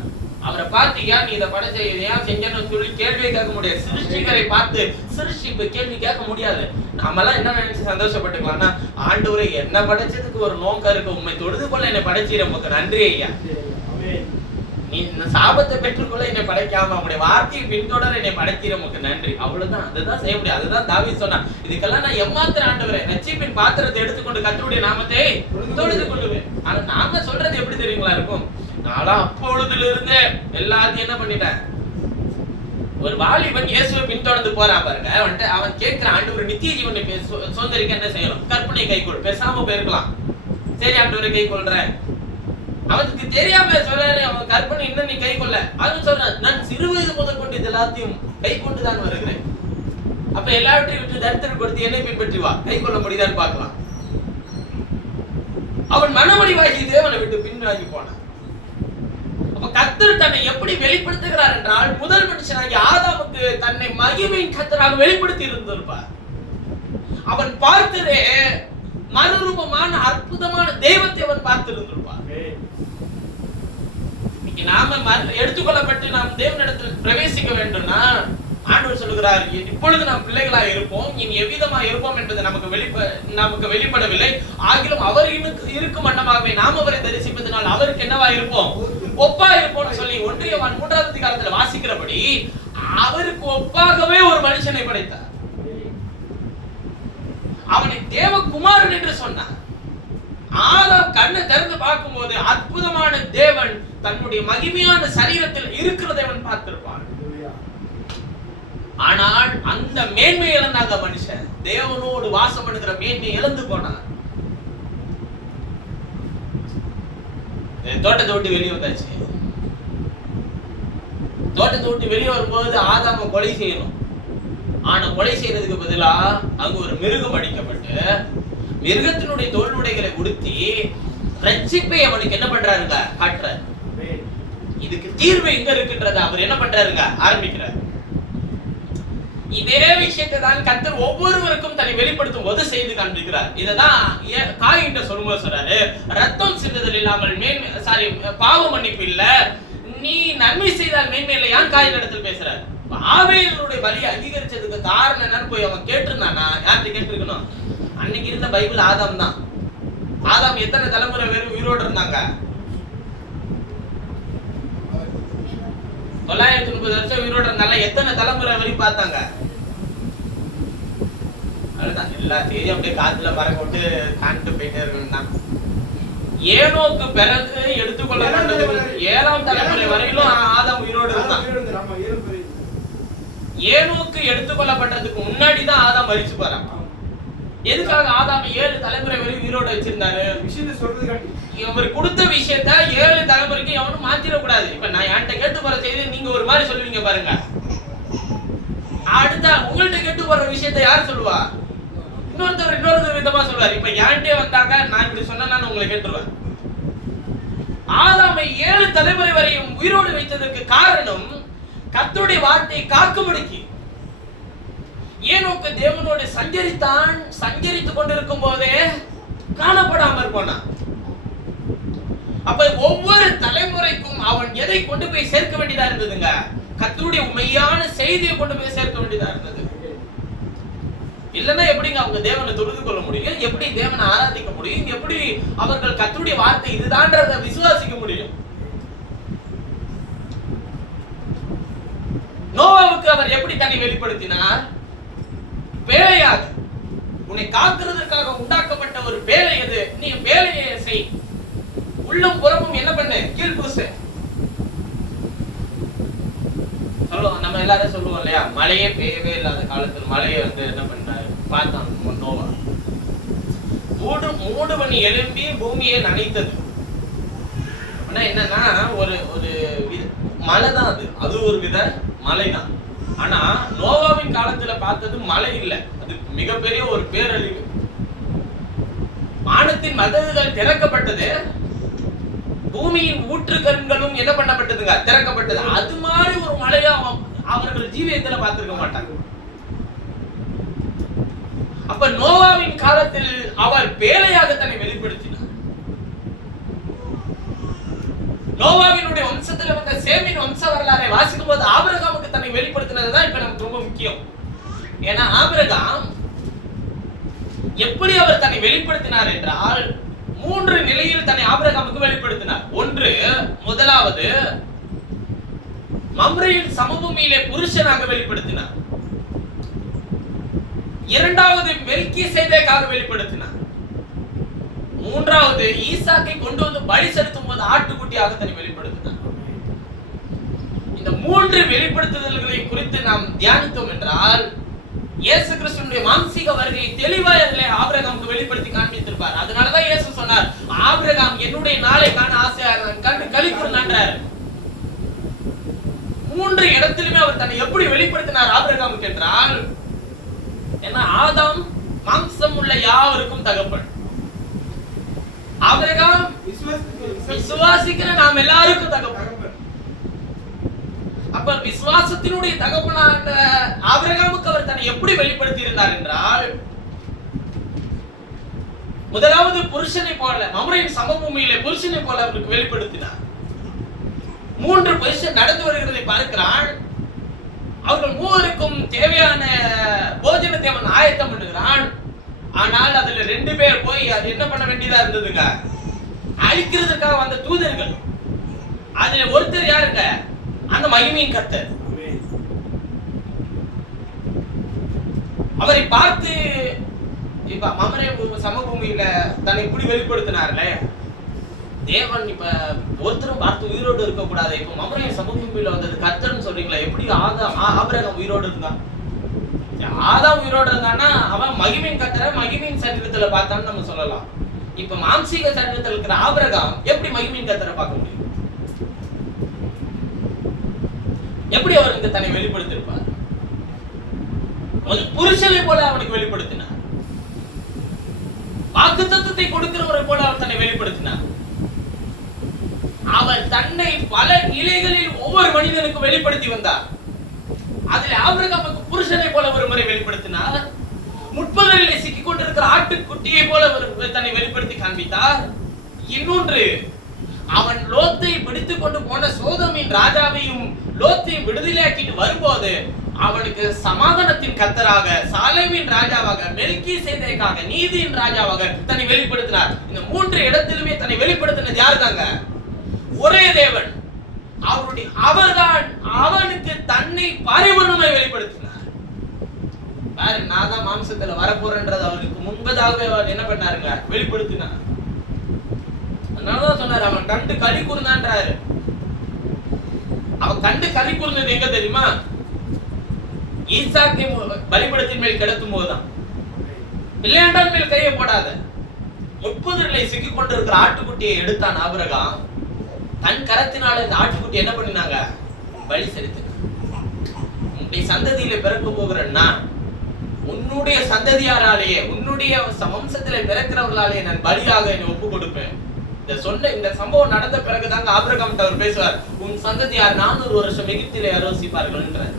அவரை பார்த்து ஏன் நீ இதை படைச்ச, ஏன் செஞ்சன்னு சொல்லி கேள்வியை கேட்க முடியாது. சிருஷ்டிகரை பார்த்து சிருஷ்டிப்பு கேள்வி கேட்க முடியாது. நாமெல்லாம் என்ன நினைச்சு சந்தோஷப்பட்டுக்கலாம்னா, ஆண்டவரே என்ன படைச்சதுக்கு ஒரு நோக்கம் இருக்கு, உண்மை தொழுது கொள்ள என்னை படைச்சீர, உமக்கு நன்றி ஐயா. நீ சாபத்தை பெற்றுக்கொள்ள என்னை படைக்காம உங்களுடைய வார்த்தையை பின்தொடர என்னை படைத்தீர, உமக்கு நன்றி. அவ்வளவுதான், அதுதான் செய்ய முடியும். அதுதான் தாவீது சொன்னான், இதுக்கெல்லாம் நான் எம்மாத்திர ஆண்டவரே ரட்சிப்பின் பாத்திரத்தை எடுத்துக்கொண்டு கர்த்தருடைய நாமத்தை தொழுது கொள்ளுவேன். ஆனா நாம சொல்றது எப்படி தெரியுங்களா இருக்கும்? நாளா அப்பொழுதுல இருந்து எல்லாத்தையும் என்ன பண்ணிட்டேன். ஒரு வாலிபன் இயேசுவை பின்தொடர்ந்து போறான் பாருங்க. வந்துட்டு அவன் கேட்கிறான், ஆண்டவர் நித்திய ஜீவனை சுதந்திரிக்க என்ன செய்யணும்? கற்பனை கை கொள். பேசாம போயிருக்கலாம். சரி ஆண்டவரை கை கொள்றேன். அவனுக்கு தெரியாம சொல்றாரு, அவன் கற்பனை இன்னும் நீ கை கொள்ள. அவன் சொல்றான், நான் சிறு வயது முதல் கொண்டு இது எல்லாத்தையும் கை கொண்டுதான் வருகிறேன். அப்ப எல்லாவற்றையும் விட்டு தரித்திரப்படுத்தி என்னை பின்பற்றி வா, கை கொள்ள முடியுதான்னு பார்க்கலாம். அவன் மனமடிவாகி தேவனை விட்டு பின்வாங்கி போனான். அப்ப கர்த்தர் தன்னை எப்படி வெளிப்படுத்துகிறார் என்றால், முதல் மனுஷனாகி ஆதாமுக்கு தன்னை மகிமையின் கர்த்தராக வெளிப்படுத்தி இருந்திருப்பார். அவன் பார்த்ததே மறுரூபமான அற்புதமான தெய்வத்தை அவன் பார்த்திருந்திருப்பார். இன்னைக்கு நாம எடுத்துக்கொள்ளப்பட்டு நாம் தேவனிடத்தில் பிரவேசிக்க வேண்டும்னா ஆண்டவர் சொல்லுகிறார், இப்பொழுது நாம் பிள்ளைகளா இருப்போம், இனி எவ்விதமா இருப்போம் என்பது நமக்கு வெளிப்படவில்லை. ஆகிலும் அவர் இருக்கும் வண்ணமாகவே நாம் அவரை தரிசிப்பதனால் அவருக்கு என்னவா இருப்போம்? ஒப்பா இருப்போம்னு சொல்லி 1 யோவான் 3ஆம் அதிகாரத்துல வாசிக்கிறபடி அவருக்கு ஒப்பாகவே ஒரு மனுஷனை படைத்தார். அவனை தேவகுமாரன் என்று சொன்னார். ஆதாம் கண்ணை திறந்து பார்க்கும்போது அற்புதமான தேவன் தன்னுடைய மகிமையான சரீரத்தில் இருக்கிறதை அவன் பார்த்திருப்பான். ஆனால் அந்த மேன்மை இழந்தாங்க மனுஷன். தேவனோடு வாசம் பண்ணுகிற மேன்மை இழந்து போனான். தோட்டத்தை விட்டு வெளியே வந்தாச்சு. தோட்டத்தை விட்டு வெளியே வரும்போது ஆதாம கொலை செய்யணும். ஆனா கொலை செய்யறதுக்கு பதிலா அங்க ஒரு மிருகம் அடிக்கப்பட்டு மிருகத்தினுடைய தோல்நுடைகளை உடுத்தி ரட்சிப்பை அவனுக்கு என்ன பண்றாருங்க? காட்டுறாரு. இதுக்கு தீர்வு எங்க இருக்குன்றத அவர் என்ன பண்றாருங்க? ஆரம்பிக்கிறார். இதே விஷயத்தை தான் கர்த்தர் ஒவ்வொருவருக்கும் தன்னை வெளிப்படுத்தும் போது செய்து காண்பிக்கிறார். இததான் காயின்ட்ட சொல்லும்போது சொல்றாரு, ரத்தம் சிந்துதல் இல்லாமல் பாவ மன்னிப்பு இல்ல, நீ நன்மை செய்தால் மேன்மை இல்லை. யான் காயின் இடத்துல பேசுறாரு. ஆபேலுடைய பலியை அங்கீகரிச்சதுக்கு காரணம் என்னன்னு போய் அவன் கேட்டிருந்தானா? யார்கிட்ட கேட்டிருக்கணும்? அன்னைக்கு இருந்த பைபிள் ஆதாம் தான். ஆதாம் எத்தனை தலைமுறை வெறும் உயிரோடு இருந்தாங்க? 930 வருஷம் உயிரோடு இருந்தால எத்தனை தலைமுறை வரையும் பார்த்தாங்க? அதுதான் எல்லாத்தையும் அப்படியே காத்துல பறக்க விட்டு காண்டு போயிட்டே இருக்கணும் தான். ஏனோக்கு பிறகு எடுத்துக்கொள்ளப்பட்டது 7ஆம் தலைமுறை வரையிலும் ஆதாம் உயிரோடு இருந்தான். ஏனோக்கு எடுத்துக்கொள்ளப்பட்டதுக்கு முன்னாடி தான் ஆதாம் மரிச்சு போறான். எதுக்காக ஆதாம் 7 தலைமுறை வரை உயிரோட வச்சிருந்தாரு? விஷயத்தை சொல்றதுக்காண்டி. இவர் கொடுத்த விஷயத்த 7 தலைமுறைக்கு எவனும் மாத்திர கூடாது. இப்ப நான் என்கிட்ட கேட்டு போற செய்தி நீங்க ஒரு மாதிரி சொல்லுவீங்க பாருங்க. அடுத்த உங்கள்ட்ட கேட்டு போற விஷயத்தை யார் சொல்லுவா? இன்னொருத்தர் விதமா சொல்வார். இப்ப என்கிட்ட வந்தாங்க நான் இப்படி சொன்னா உங்களை கேட்டுருவேன். ஆதாமை 7 தலைமுறை வரையும் உயிரோடு வைத்ததற்கு காரணம் கர்த்தருடைய வார்த்தையை காக்கும்படிக்கு. ஏனோக்கு தேவனோடு சஞ்சரித்துக் கொண்டிருக்கும் போதே காணப்படாமற் போனான். அப்ப ஒவ்வொரு தலைமுறைக்கும் அவன் எதை கொண்டு போய் சேர்க்க வேண்டியதா இருந்ததுங்க? கர்த்தருடைய உண்மையான செய்தியை கொண்டு போய் சேர்க்க வேண்டியதா இருந்தது. இல்லன்னா எப்படிங்க அவங்க தேவனை தொழுது கொள்ள முடியும்? எப்படி தேவனை ஆராதிக்க முடியும்? எப்படி அவர்கள் கர்த்தருடைய வார்த்தை இதுதான்றதை விசுவாசிக்க முடியும்? நோவாவுக்கு அவர் எப்படி தன்னை வெளிப்படுத்தினார்? வேலையாக, உன்னை காக்கிறதுக்காக உண்டாக்கப்பட்ட ஒரு வேலை எது? நீ வேலையை செய், உள்ளும் புறமும் என்ன பண்ணு, கீழ்பூசு. சொல்லுவோம், நம்ம எல்லாரும் சொல்லுவோம் இல்லையா, மழையே பெய்யவே இல்லாத காலத்தில் மழையை என்ன பண்ணாரு பார்த்தான் நோவா. மூடு மணி எழும்பி பூமியை நனைத்தது. என்னன்னா ஒரு மழை தான் அது ஒரு வித மழைதான். ஆனா நோவாவின் காலத்துல பார்த்தது மழை இல்ல, அது மிகப்பெரிய ஒரு பேரழிவு. வானத்தின் மதகுகள் திறக்கப்பட்டது, பூமியின் ஊற்றுக்கண்களும் என்ன பண்ணப்பட்டதுங்க, திறக்கப்பட்டது. அது மாதிரி ஒரு மழையா அவர்கள் ஜீவியத்துல பார்த்திருக்க மாட்டாங்க. அப்ப நோவாவின் காலத்தில் அவர் பேழையாக தன்னை வெளிப்படுத்தினார். நோவாவினுடைய வம்சத்துல வந்த சேமின் வம்ச வரலாறை வாசிக்கும் போது ஆபிரகாமுக்கு தன்னை வெளிப்படுத்தினதுதான் இப்ப நமக்கு ரொம்ப முக்கியம். ஏன்னா ஆபிரகாம் எப்படி அவர் தன்னை வெளிப்படுத்தினார் என்றால் 3 நிலையில் தன்னை ஆபிரகாமுக்கு வெளிப்படுத்தினார். முதலாவது மம்ரேயின் சமபூமியிலே புருஷனாக வெளிப்படுத்தினார். 2வது மெல்கிசேதேக்காக வெளிப்படுத்தினார். 3வது ஈசாக்கை கொண்டு வந்து பலி செலுத்தும் போது ஆட்டுக்குட்டியாக தன்னை வெளிப்படுத்தினார். இந்த 3 வெளிப்படுத்துதல்களை குறித்து நாம் தியானித்தோம் என்றால் இயேசு கிறிஸ்துவின் மாம்சீக வருகையை தெளிவாய் அதிலே ஆபிரகாமுக்கு வெளிப்படுத்தி காண்பித்திருப்பார். அதனாலதான் இயேசு சொன்னார், ஆபிரகாம் என்னுடைய நாளை காண ஆசையா கண்டு களிப்புறார். 3 இடத்திலுமே அவர் தன்னை எப்படி வெளிப்படுத்தினார் ஆபிரகாமுக்கு என்றால், ஏன்னா ஆதாம் மாம்சம் உள்ள யாவருக்கும் தகப்பன், ஆபிரகாம் விசுவாசிக்கிற நாம் எல்லாருக்கும் தகப்பன். அப்ப விசுவாசத்தினுடைய தகப்பனான ஆபிரகாமுக்கு அவர் தன்னை எப்படி வெளிப்படுத்தி இருந்தார் என்றால், முதலாவது புருஷனை போல மம்ரேயின் சமபூமியிலே புருஷனை போல அவருக்கு வெளிப்படுத்தினார். 3 புருஷன் நடந்து வருகிறதை பார்க்கிறான். அவர்கள் 3க்கும் தேவையான போஜனத்தை அவன் ஆயத்தம் பண்ணுகிறான். ஆனால் அதுல 2 பேர் போய் அது என்ன பண்ண வேண்டியதா இருந்ததுங்க, அழிக்கிறதுக்காக வந்த தூதர்கள். அதுல ஒருத்தர் யாருங்க, அந்த மகிமையின் கர்த்தர். அவரை பார்த்து இப்ப மம்ரே சமபூமியில தன்னை இப்படி வெளிப்படுத்தினார்ல தேவன், இப்ப ஒருத்தரும் பார்த்து உயிரோடு இருக்க கூடாது. இப்ப மம்ரே சமபூமியில வந்தது கர்த்தர்னு சொல்றீங்களா, எப்படி ஆபிரகாம் உயிரோடு இருந்தான்? ஆதாம் உயிரோடு இருந்தான்னா அவன் மகிமையின் கர்த்தரை மகிமையின் சரீரத்துல பார்த்தான்னு நம்ம சொல்லலாம். இப்ப மாம்சீக சரீரத்தில் இருக்கிற ஆபிரகாம் எப்படி மகிமையின் கர்த்தரை பார்க்க முடியும்? எப்படி அவருக்கு தன்னை வெளிப்படுத்தியிருப்பார்? புருஷனை போல அவனுக்கு வெளிப்படுத்தினார். வாக்குத்தத்தத்தை கொடுக்கிறவரை போல அவர் தன்னை வெளிப்படுத்தினார். அவர் தன்னை பல நிலைகளில் ஒவ்வொரு மனிதனுக்கு வெளிப்படுத்தி வந்தார். அதில் ஆபிரகாமுக்கு புருஷனை போல ஒரு முறை வெளிப்படுத்தினார். முட்புதரிலே சிக்கிக் கொண்டிருக்கிற ஆட்டுக்குட்டியை போல தன்னை வெளிப்படுத்தி காண்பித்தார். இன்னொன்று, அவன் லோத்தை பிடித்துக் கொண்டு போன சோதோமின் ராஜாவையும் லோத்தையும் விடுதலையாக்கிட்டு வரும்போது அவனுக்கு சமாதானத்தின் கர்த்தராக, சாலேமின் ராஜாவாக, மெல்கிசேதேக்காக, நீதியின் ராஜாவாக தன்னை வெளிப்படுத்தினார். இந்த 3 இடத்திலுமே தன்னை வெளிப்படுத்தினது யாருதாங்க? ஒரே தேவன். அவர்தான் அவனுக்கு தன்னை பரிபூர்ணமாய் வெளிப்படுத்தினார். பாரு, நான் தான் மாம்சத்துல வரப்போறேன்றது அவருக்கு முன்பதாகவே அவர் என்ன பண்ணாருங்க, வெளிப்படுத்தினார். அதனாலதான் சொன்னாரு அவன் கண்டு களி கூர்ந்தான்றாரு. அவன் கண்டு களி கூர்ந்தது எங்க தெரியுமா? ஈசாக்கை பலிபீடத்தின் மேல் கிடத்தும் போதுதான். இல்லையாண்டால் மேல் கையை போடாத. 30 சிக்கிக் கொண்டிருக்கிற ஆட்டுக்குட்டியை எடுத்தான் ஆபிரகாம். தன் கரத்தினால இந்த ஆட்டுக்குட்டி என்ன பண்ணினாங்க? பலி செலுத்தினாங்க. உன்னுடைய சந்ததியில பிறக்க போகிறன்னா, உன்னுடைய சந்ததியாராலேயே, உன்னுடைய வம்சத்திலே பிறக்கிறவர்களாலேயே நான் பலியாக என்னை ஒப்பு கொடுப்பேன். இந்த சம்பவம் நடந்த பிறகுதாங்க ஆபிரகாம் அவர் பேசுவார், உன் சந்ததியார் 400 வருஷம் எகிப்திலே அரோசிப்பார்கள் என்றார்.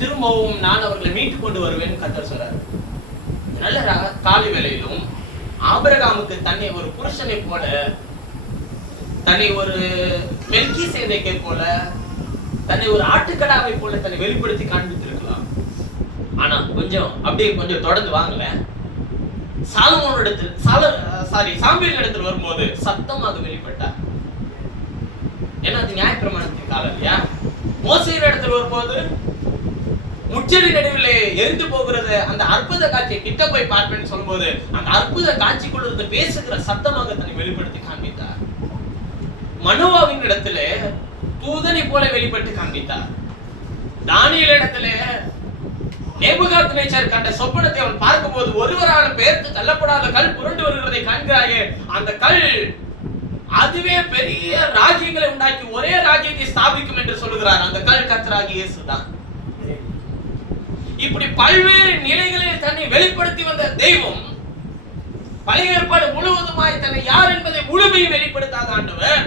திரும்பவும் நான் அவர்களை மீட்டுக் கொண்டு வருவேன் கர்த்தர் சொல்றார். நல்ல காலை வேளையிலும் ஆபிரகாமுக்கு தன்னை ஒரு புருஷனை போல, தன்னை ஒரு மெல்கிசேதேக்கை போல, தன்னை ஒரு ஆட்டுக்கடாவை போல தன்னை வெளிப்படுத்தி காண்பித்திருக்கலாம். ஆனா கொஞ்சம் தொடர்ந்து வாங்கல. சாமுவேல் இடத்தில் வரும்போது சத்தமாக வெளிப்பட்டார். ஏன்னா அது நியாயப்பிரமாணத்தின் காலம் இல்லையா? மோசேயின் இடத்தில் வரும்போது முச்செடி நடுவிலே எரிந்து போகிறது அந்த அற்புத காட்சியை கிட்ட போய் பார்ப்பேன்னு சொல்லும்போது அந்த அற்புத காட்சிக்குள்ள இருந்து பேசுகிற சத்தமாக தன்னை வெளிப்படுத்தி காண்பித்தார். மனோவாவின் இடத்துல தூதனை போல வெளிப்பட்டு காண்பித்தார். தானியேல் இடத்துல நேபுகாத்நேச்சர் கண்ட சொப்பனத்தை அவன் பார்க்கும்போது ஒருவரான பெயர்த்து தள்ளப்படாத கல் புரண்டு வருகிறதை காண்கிறாயே, அந்த கல் அதுவே பெரிய ராஜ்யங்களை உண்டாக்கி ஒரே ராஜ்யத்தை ஸ்தாபிக்கும் என்று சொல்லுகிறார். அந்த கல் கர்த்தராகிய இயேசுதான். இப்படி பல்வேறு நிலைகளில் தன்னை வெளிப்படுத்தி வந்த தெய்வம் பழைய ஏற்பாடு முழுவதுமாய் தன்னை யார் என்பதை முழுமையும் வெளிப்படுத்தாத ஆண்டவர்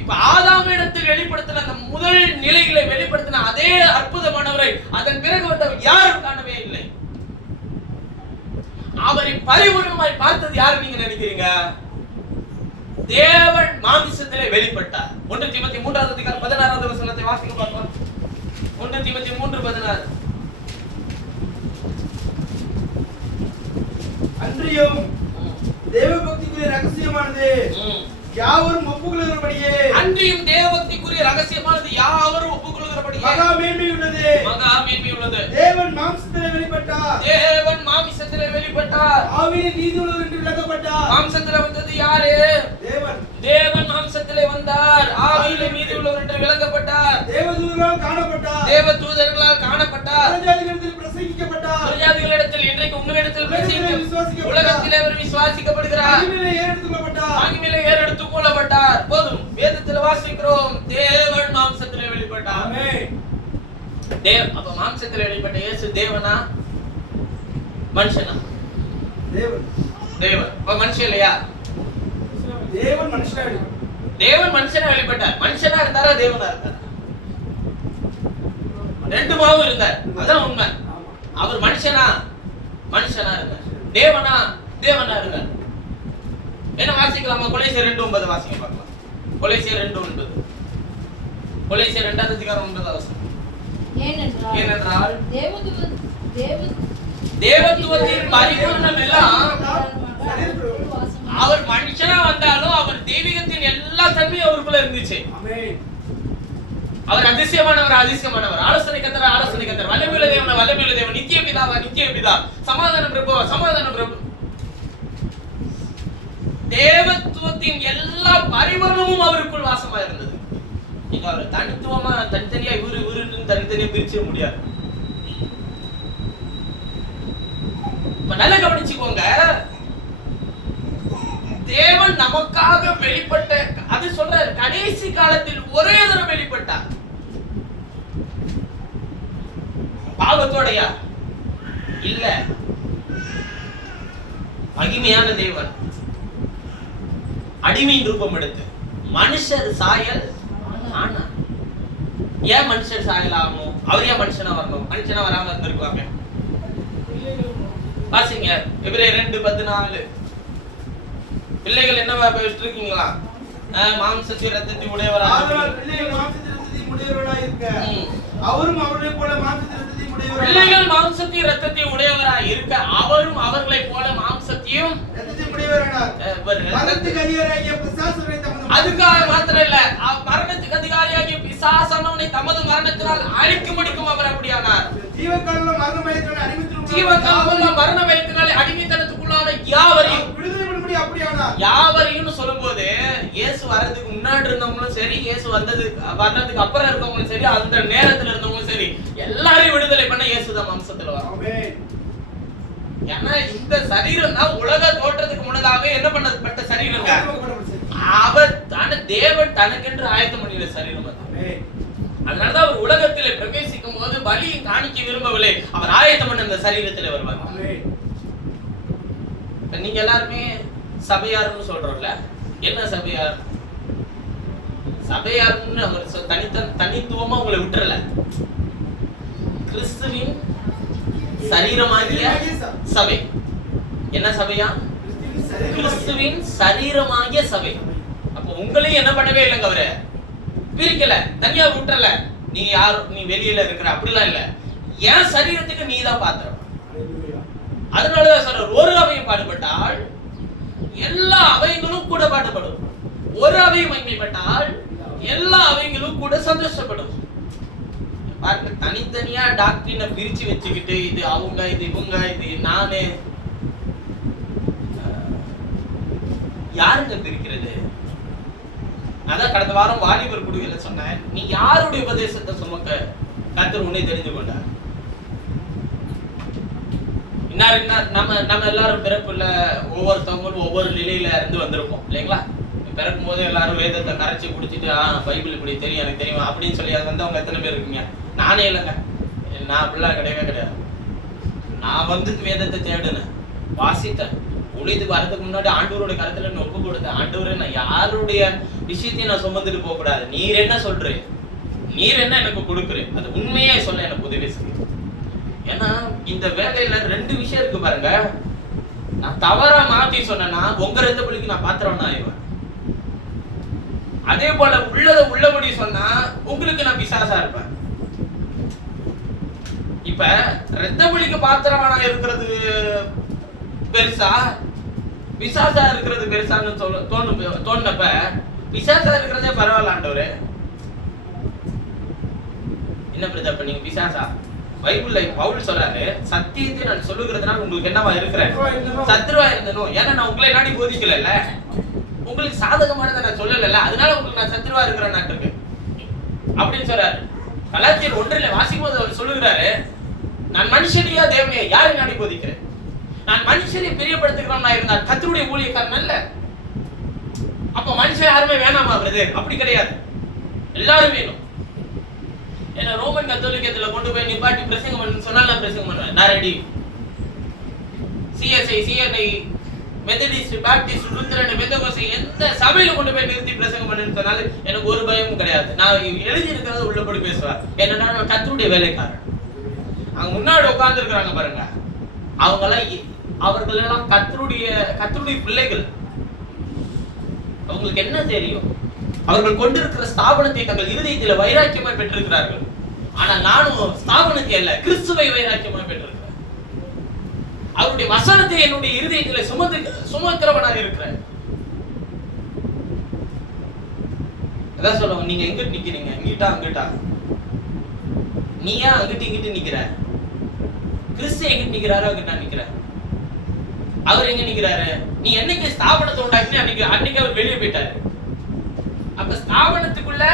இப்ப ஆதாமிடத்தில் வெளிப்படுத்தின அந்த முதல் நிலைகளை வெளிப்படுத்தின அதே அற்புதமானவரை அதன் பிறகு வந்தவர் யாரும் காணவே இல்லை. அவரை பரிபூர்ணமாய் பார்த்தது யாரு நீங்க நினைக்கிறீங்க? தேவன் மாமிசத்திலே வெளிப்பட்டார். 1 தீமோத்தேயு 3:16 வசனத்தை வாசிக்க பார்க்கலாம். 1 தீமோத்தேயு 3:16. அன்றியும் தேவபக்திக்குரிய ரகசியமானது யாவரும் ஒப்புக்கொள்கிறபடியே, அன்றியும் தேவபக்திக்குரிய ரகசியமானது யாவரும் ஒப்புக்கொள்கிறபடியே மகா மேன்மை உள்ளது. தேவன் மாம்சத்திலே வெளிப்பட்டார். ஆவியிலே நீதி உள்ளவர் என்று விளக்கப்பட்டார். மாம்சத்திலே வந்தது யாரு? தேவன் மாம்சத்திலே வந்தார். ஆவியிலே நீதி உள்ளவர் என்று விளக்கப்பட்டார். தேவதூதர்களால் காணப்பட்டார். பிரஜாதிகளிடத்தில் இன்றைக்கு உங்களிடத்தில் உலகத்திலே அவர் விசுவாசிக்கப்படுகிறார். மகிமையிலே ஏறெடுத்துக் கொள்ளப்பட்டார். போதும், வேதத்தில் வாசிக்கிறோம் தேவன் மாம்சத்திலே வெளிப்பட்டார். அப்ப மாம்சத்திலே வெளிப்பட்ட இயேசு தேவனா மனுஷனா? தேவன். அப்ப மனுஷன் இல்லையா? தேவன் மனுஷனா வெளிப்பட்டார். மனுஷனா இருந்தாரா தேவனா இருந்தாரா? ரெண்டுமாவும் இருந்தார். அதான் உண்மை. அவர் மனுஷனா இருந்தார். தேவனா இருந்தார். என்ன வாசிக்கலாமா? கொலைசியர் 2:9 வாசிக்க பார்க்கலாம். கொலைசியர் 2:9. கொலைசியர் 2ஆம் அதிகாரம் 9ஆம் வசனம். ஏனென்றால் தேவத்துவத்தின் பரிபூரணம் எல்லாம் அவர் மனுஷனா வந்தாலும் அவர் தெய்வீகத்தின் எல்லா தன்மையும் அவருக்குள்ள இருந்துச்சு. அவர் அதிசயமானவர், ஆலோசனை கர்த்தர், வல்லமையுள்ள தேவன், நித்திய பிதா, சமாதான பிரபு. தேவத்துவத்தின் எல்லா பரிபூரணமும் அவருக்குள் வாசமா இருந்தது. நீங்க அவரை தனித்துவமா தனித்தனியா இவருன்னு தனித்தனியா பிரிச்சிட முடியாது. இப்ப நல்லா கவனிச்சுக்கோங்க. தேவன் நமக்காக வெளிப்பட்ட, அது சொல்றாரு, கடைசி காலத்தில் ஒரே தடவை வெளிப்பட்டார். பாவத்தோடையா? இல்ல, மகிமையான தேவன் அடிமையின் ரூபம் எடுத்து மனுஷர் சாயல் ஆனா. ஏன் மனுஷர் சாயல் ஆகணும்? அவர் ஏன் மனுஷனா வரணும்? மனுஷனா வராம இருந்திருக்கலாமே. வாசிங்க எபிரேயர் 2:14. பிள்ளைகள் என்னவா பேசிட்டு இருக்கீங்களா? மாம்சத்தையும் ரத்தத்தையும் உடையவராக இருக்க அவரும் அவர்களைப் போல மாம்சத்தையும் உடையவராக இருக்க அவரும் அவர்களைப் போல மாம்சத்தையும் அதுக்காக மாத்திரம் இல்ல, மரணத்துக்கு அதிகாரியாகிய பிசாசானவனை தமது மரணத்தினால் அழிக்கும்படிக்கும் அவர் அப்படியானார். ஜீவகாலம் மரண பயத்தினாலே அடிமைத்தனத்துக்குள்ளான யாவரையும் வர்றதுக்கு முன்னாடி இருந்தவங்களும் சரி, இயேசு வர்றதுக்கு அப்புறம் இருக்கவங்களும் சரி, அந்த நேரத்துல இருந்தவங்களும் சரி, எல்லாரையும் விடுதலை பண்ண இயேசுதான் மாம்சத்துல வரும். ஏன்னா இந்த சரீரம் தான் உலக தோற்றத்துக்கு முன்னதாகவே என்ன பண்ணப்பட்ட சரீரம். அவர் தேவன் தனக்கென்று ஆயத்தம் பண்ணின சரீரம். அதனாலதான் அவர் உலகத்திலே பிரவேசிக்கும் போது பலியை காணிக்க விரும்பவில்லை. அவர் ஆயத்தம் பண்ண அந்த சரீரத்திலே வருவார். நீங்க எல்லாருமே சபையார்னு சொல்றோம்ல, என்ன சபையார்? சபையார்னு அவர் தனித்துவமா உங்களை விட்டுறல. கிறிஸ்துவின் சரீரமாகிய சபை. என்ன சபையா? கிறிஸ்துவின் சரீரமாகிய சபை. அப்ப உங்களையும் என்ன பண்ணவே இல்லைங்க, அவரு பிரிக்கல, தனியா விட்டுறல. நீ யார், நீ வெளியில இருக்கிற அப்படிலாம் இல்ல. என் சரீரத்துக்கு நீ தான் பாத்திரம். அதனாலதான் சொல்ற, ஒரு அவையும் பாடுபட்டால் எல்லா அவைகளும் கூட பாடுபடும். ஒரு அவையும் மகிமைப்பட்டால் எல்லா அவைகளும் கூட சந்தோஷப்படும். பாருங்க, தனித்தனியா டாக்டரினை பிரிச்சு வச்சுக்கிட்டு இது அவங்க, இது இவங்க, இது நானு, யாருங்க பிரிக்கிறது? அதான் கடந்த வாரம் வாலிபர் குழுவில சொன்னேன், நீ யாருடைய உபதேசத்தை சுமக்க கர்த்தர் உன்னை தெரிந்து கொண்டார். நம்ம எல்லாரும் பிறப்புல ஒவ்வொருத்தவங்களும் ஒவ்வொரு நிலையில இருந்து வந்திருப்போம் இல்லைங்களா? பிறக்கும் போது எல்லாரும் வேதத்தை கரைச்சி குடிச்சிட்டு பைபிள் இப்படி தெரியும் எனக்கு தெரியும் அப்படின்னு சொல்லி அது வந்தவங்க எத்தனை பேர் இருக்கீங்க? நானே இல்லைங்க, நான் அப்படிலாம் கிடையவே கிடையாது. நான் வந்து வேதத்தை தேடுனேன், வாசித்தேன், ஊழியத்துக்கு வரதுக்கு முன்னாடி ஆண்டவருடைய கருத்துல ஒப்பு கொடுத்தேன். ஆண்டவரே, நான் யாருடைய விஷயத்தையும் நான் சுமந்துட்டு போக கூடாது. நீர் என்ன சொல்றேன், நீர் என்ன எனக்கு கொடுக்குறேன், அது உண்மையே சொல்ல எனக்கு உதவி செய்யும். ஏன்னா இந்த வேலையில ரெண்டு விஷயம் இருக்கு பாருங்க. நான் தவறா மாத்தி சொன்னேன்னா உங்க ரத்த பலிக்கு நான் பாத்திரம்னா ஆயிடுவேன். அதே போல உள்ளதை உள்ளபடி சொன்னா உங்களுக்கு நான் பிசாசா இருப்பேன். இப்ப ரத்த பலிக்கு பாத்திரமா இருக்கிறது பெருசா, பிசாசா இருக்கிறது பெருசான்னு தோணுனப்ப பிசாசா இருக்கிறதே பரவாயில்ல ஆண்டவரே. என்ன பிரதப்ப நீங்க பிசாசா? பைபிள்ல பவுல் சொல்றாரு, சத்தியத்தை நான் சொல்லுகிறதுனால உங்களுக்கு என்னவா இருக்கிறேன்? சத்துருவா இருந்தனும். ஏன்னா நான் உங்களை நாடி போதிக்கல, உங்களுக்கு சாதகமானதை நான் சொல்லல, அதனால உங்களுக்கு நான் சத்துருவா இருக்கிறேன் இருக்கு அப்படின்னு சொல்றாரு. கலாத்தியர் 1 வாசிக்கும் போது அவர் சொல்லுகிறாரு, நான் மனுஷனையா தேவனையா யாரை நாடி போதிக்கிறேன்? நான் மனுஷனை பிரியப்படுத்துகிறோம் நான் இருந்தால் கர்த்தருடைய ஊழியக்காரன் அல்ல. அப்ப மனுஷன் யாருமே வேணாமா பிரதர்? அப்படி கிடையாது, எல்லாரும் வேணும். ஏன்னா ரோமன் கத்தோலிக்கத்துல கொண்டு போய் நிப்பாட்டி பிரசங்கம் பண்ணு சொன்னா நான் பிரசங்கம் பண்ணுவேன், நான் ready. CSI, CNI, Methodist, Baptist, Lutheran, Pentecost எந்த சபையில கொண்டு போய் நிறுத்தி பிரசங்கம் பண்ணுன்னு சொன்னாலும் எனக்கு ஒரு பயமும் கிடையாது. நான் எழுதி இருக்கிறத உள்ளபடி பேசுவேன். என்னன்னா நான் கர்த்தருடைய வேலைக்காரன். அங்க முன்னாடி உட்கார்ந்து இருக்கிறாங்க பாருங்க, அவர்களெல்லாம் கர்த்தருடைய பிள்ளைகள். அவங்களுக்கு என்ன தெரியும்? அவர்கள் கொண்டிருக்கிற ஸ்தாபனத்தை தங்கள் இருதயத்தில் வைராக்கியமாய் பெற்றிருக்கிறார்கள். ஆனா நானும் ஸ்தாபனத்தை அல்ல, கிறிஸ்துவை வைராக்கியமாய் பெற்றிருக்கிறேன். அவருடைய வசனத்தை என்னுடைய இருதயத்தில் சுமக்கிறவனாக இருக்கிறேன். அதான் சொல்லுவோம், நீங்க எங்கிட்டு நிக்கிறீங்க? இங்கிட்டா அங்கிட்டா? நீ ஏன் அங்கிட்டு இங்கிட்டு நிக்கிற? கிறிஸ்து எங்கிட்டு நிக்கிறாரோ அங்கிட்ட நிக்கிற. அவர் எங்க நிக்கிறாரு? நீ என்னைக்கு ஸ்தாபனத்தை உண்டாக்கி அன்னைக்கு அவர் வெளியே போயிட்டாரு. அப்ப ஸ்தாபனத்துக்குள்ள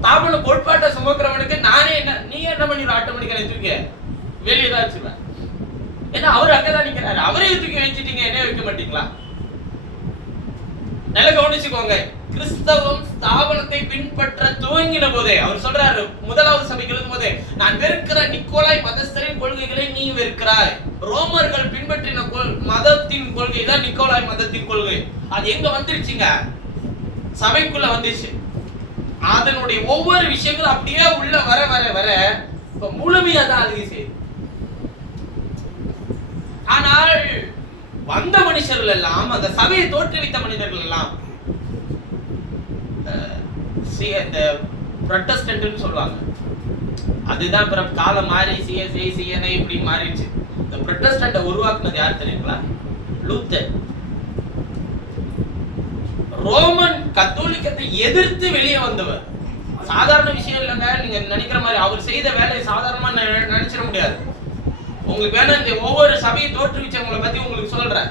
ஸ்தாபன கோட்பாட்டை சுமக்கிறவனுக்கு நானே என்ன, நீ என்ன பண்ணிடுற? ஆட்டோமேட்டிக்கா தூக்கி வெளியே தான் வச்சுருவேன். ஏன்னா அவர் அங்கதான் நிக்கிறாரு, அவரே தூக்கி வச்சுட்டீங்க, என்ன வைக்க மாட்டீங்களா? நல்லா கவனிச்சுக்கோங்க. கிறிஸ்தவம் ஸ்தாபனத்தை பின்பற்ற துவங்கின போதே அவர் சொல்றாரு, முதலாவது சபைக்கு எழுதும் போதே, நான் வெறுக்கிற நிக்கோலாய் மதஸ்தரின் கொள்கைகளை நீ வெறுக்கிறாய். ரோமர்கள் பின்பற்றின மதத்தின் கொள்கை தான் நிக்கோலாய் மதத்தின் கொள்கை. அது எங்க வந்துருச்சுங்க? சபைக்குள்ள வந்துச்சு. அதனுடைய ஒவ்வொரு விஷயங்களும் அப்படியே உள்ள வர வர வர இப்ப முழுமையா தான் அழுகி செய்யுது. ஆனால் வந்த மனுஷர்கள் எல்லாம், அந்த சபையை தோற்றுவித்த மனிதர்கள் எல்லாம் இந்த புரோட்டஸ்டன்ட்னு சொல்லுவாங்க. அதுதான் அப்புறம் காலம் மாறி சிஎஸ்ஐ, சிஎன்ஐ இப்படி மாறிடுச்சு. இந்த புரோட்டஸ்டன்ட்டை உருவாக்குனது யார் தெரியுங்களா? லூத்தர். ரோமன் கத்தோலிக்கத்தை எதிர்த்து வெளியே வந்தவர். சாதாரண விஷயம் இல்லைங்க, நீங்க நினைக்கிற மாதிரி அவர் செய்த வேலையை சாதாரணமா நினைச்சிட முடியாது. உங்களுக்கு வேணா இந்த ஒவ்வொரு சபையை தோற்றுவிச்சவங்களை பத்தி உங்களுக்கு சொல்றேன்.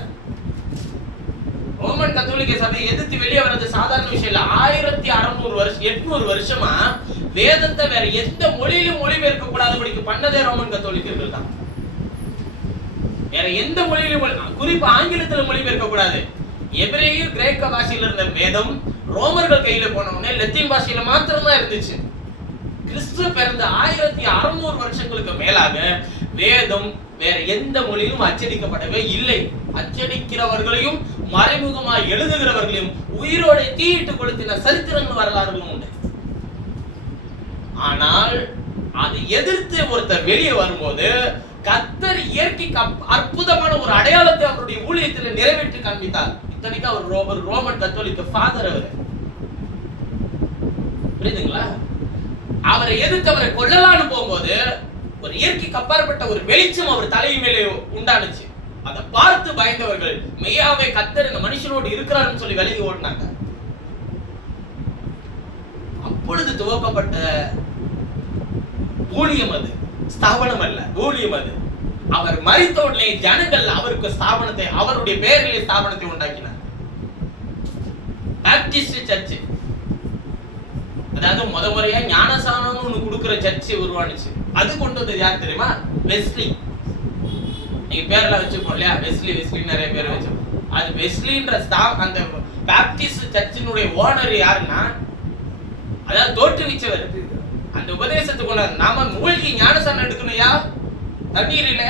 ரோமன் கத்தோலிக்க சபையை எதிர்த்து வெளியே வர்றது சாதாரண விஷயம் இல்ல. 1600 வருஷம் 800 வருஷமா வேதத்தை வேற எந்த மொழியிலும் மொழிபெயர்க்க கூடாதபடிக்கு பண்ணதே ரோமன் கத்தோலிக்கர்கள் தான். வேற எந்த மொழியிலும் குறிப்பா ஆங்கிலத்துல மொழிபெயர்க்க கூடாது. எபிரேய கிரேக்க பாஷையில இருந்த வேதம் ரோமர்கள் கையில போன உடனே லத்தீன் பாஷையில மாத்திரம்தான் இருந்துச்சு. கிறிஸ்து பிறந்த 1600 வருஷங்களுக்கு மேலாக வேதம் வேற எந்த மொழியிலும் அச்சடிக்கப்படவே இல்லை. அச்சடிக்கிறவர்களையும் மறைமுகமாக எழுதுகிறவர்களையும் உயிரோட தீயிட்டு கொளுத்தின சரித்திரங்கள் வரலாறுகளும் உண்டு. ஆனால் அதை எதிர்த்து ஒருத்தர் வெளியே வரும்போது கர்த்தர் இயற்கைக்கு அற்புதமான ஒரு அடையாளத்தை அவருடைய ஊழியத்தில் நிறைவேற்றி காண்பித்தார். இத்தனைக்கு அவர் ரோமன் கத்தோலிக்க ஃபாதர். அவர் புரியுதுங்களா? அவரை எதிர்த்து அவரை கொல்லலான்னு போகும்போது ஒரு இயற்கைக்கு அப்பாற்பட்ட ஒரு வெளிச்சம் அவர் தலையின் மேலே உண்டானுச்சு. அதை பார்த்து பயந்தவர்கள் மெய்யாவே கர்த்தர் இந்த மனுஷனோடு இருக்கிறாருன்னு சொல்லி விலகி ஓடினாங்க. அப்பொழுது துவக்கப்பட்ட ஊழியம் அது, ஸ்தாபனம் அல்ல, ஊழியம் அது. அவர் மரித்த உடனே ஜனங்கள் அவருக்கு ஸ்தாபனத்தை, அவருடைய பெயரிலே ஸ்தாபனத்தை உண்டாக்கினார். பாப்டிஸ்ட் சர்ச், அதாவது முறையா ஞானசானம் ஒண்ணு கொடுக்கிற சர்ச் உருவானுச்சு. அது கொண்டு வந்தது யார் தெரியுமா? வெஸ்லி. நீங்க பேரெல்லாம் வச்சுப்போம் இல்லையா? வெஸ்லி நிறைய பேர் வச்சுப்போம். அது வெஸ்லின்ற அந்த பாப்டிஸ்ட் சர்ச்சினுடைய ஓனர் யாருன்னா, அதாவது தோற்றுவிச்சவர். அந்த உபதேசத்துக்குள்ள நாம மூழ்கி ஞானசானம் எடுக்கணும்யா தண்ணீரில,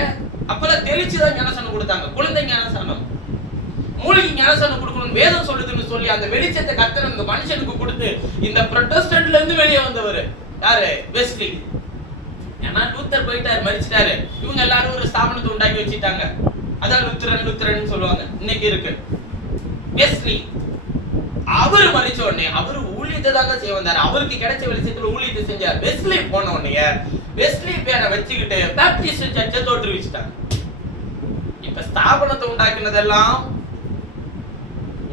அப்பெல்லாம் தெளிச்சுதான் ஞானசானம் கொடுத்தாங்க. குழந்தை ஞானசானம், மூழ்கி ஞானசானம் கொடுக்கணும் வேதம் சொல்லுதுன்னு சொல்லி அந்த வெளிச்சத்தை கர்த்தர் அந்த மனுஷனுக்கு கொடுத்து இந்த புரோட்டஸ்டன்ட்ல இருந்து வெளியே வந்தவர் யாரு? வெஸ்லி. ஏன்னா லூத்தர் போயிட்டாரு, மரிச்சிட்டாரு. இவங்க எல்லாரும் ஒரு ஸ்தாபனத்தை உண்டாக்கி வச்சுட்டாங்க. அதான் லுத்தரன் சொல்லுவாங்க, இன்னைக்கு இருக்கு. வெஸ்லி அவர் மரிச்ச உடனே அவர் ஊழியத்தை தாங்க செய்ய வந்தார். அவருக்கு கிடைச்ச வெளிச்சத்துல ஊழியத்தை செஞ்சார். வெஸ்லி போன உடனே வெஸ்லி பேரை வச்சுக்கிட்டு பாப்டிஸ்ட் சர்ச்சை தோற்றுவிச்சுட்டாங்க. இப்ப ஸ்தாபனத்தை உண்டாக்கினதெல்லாம்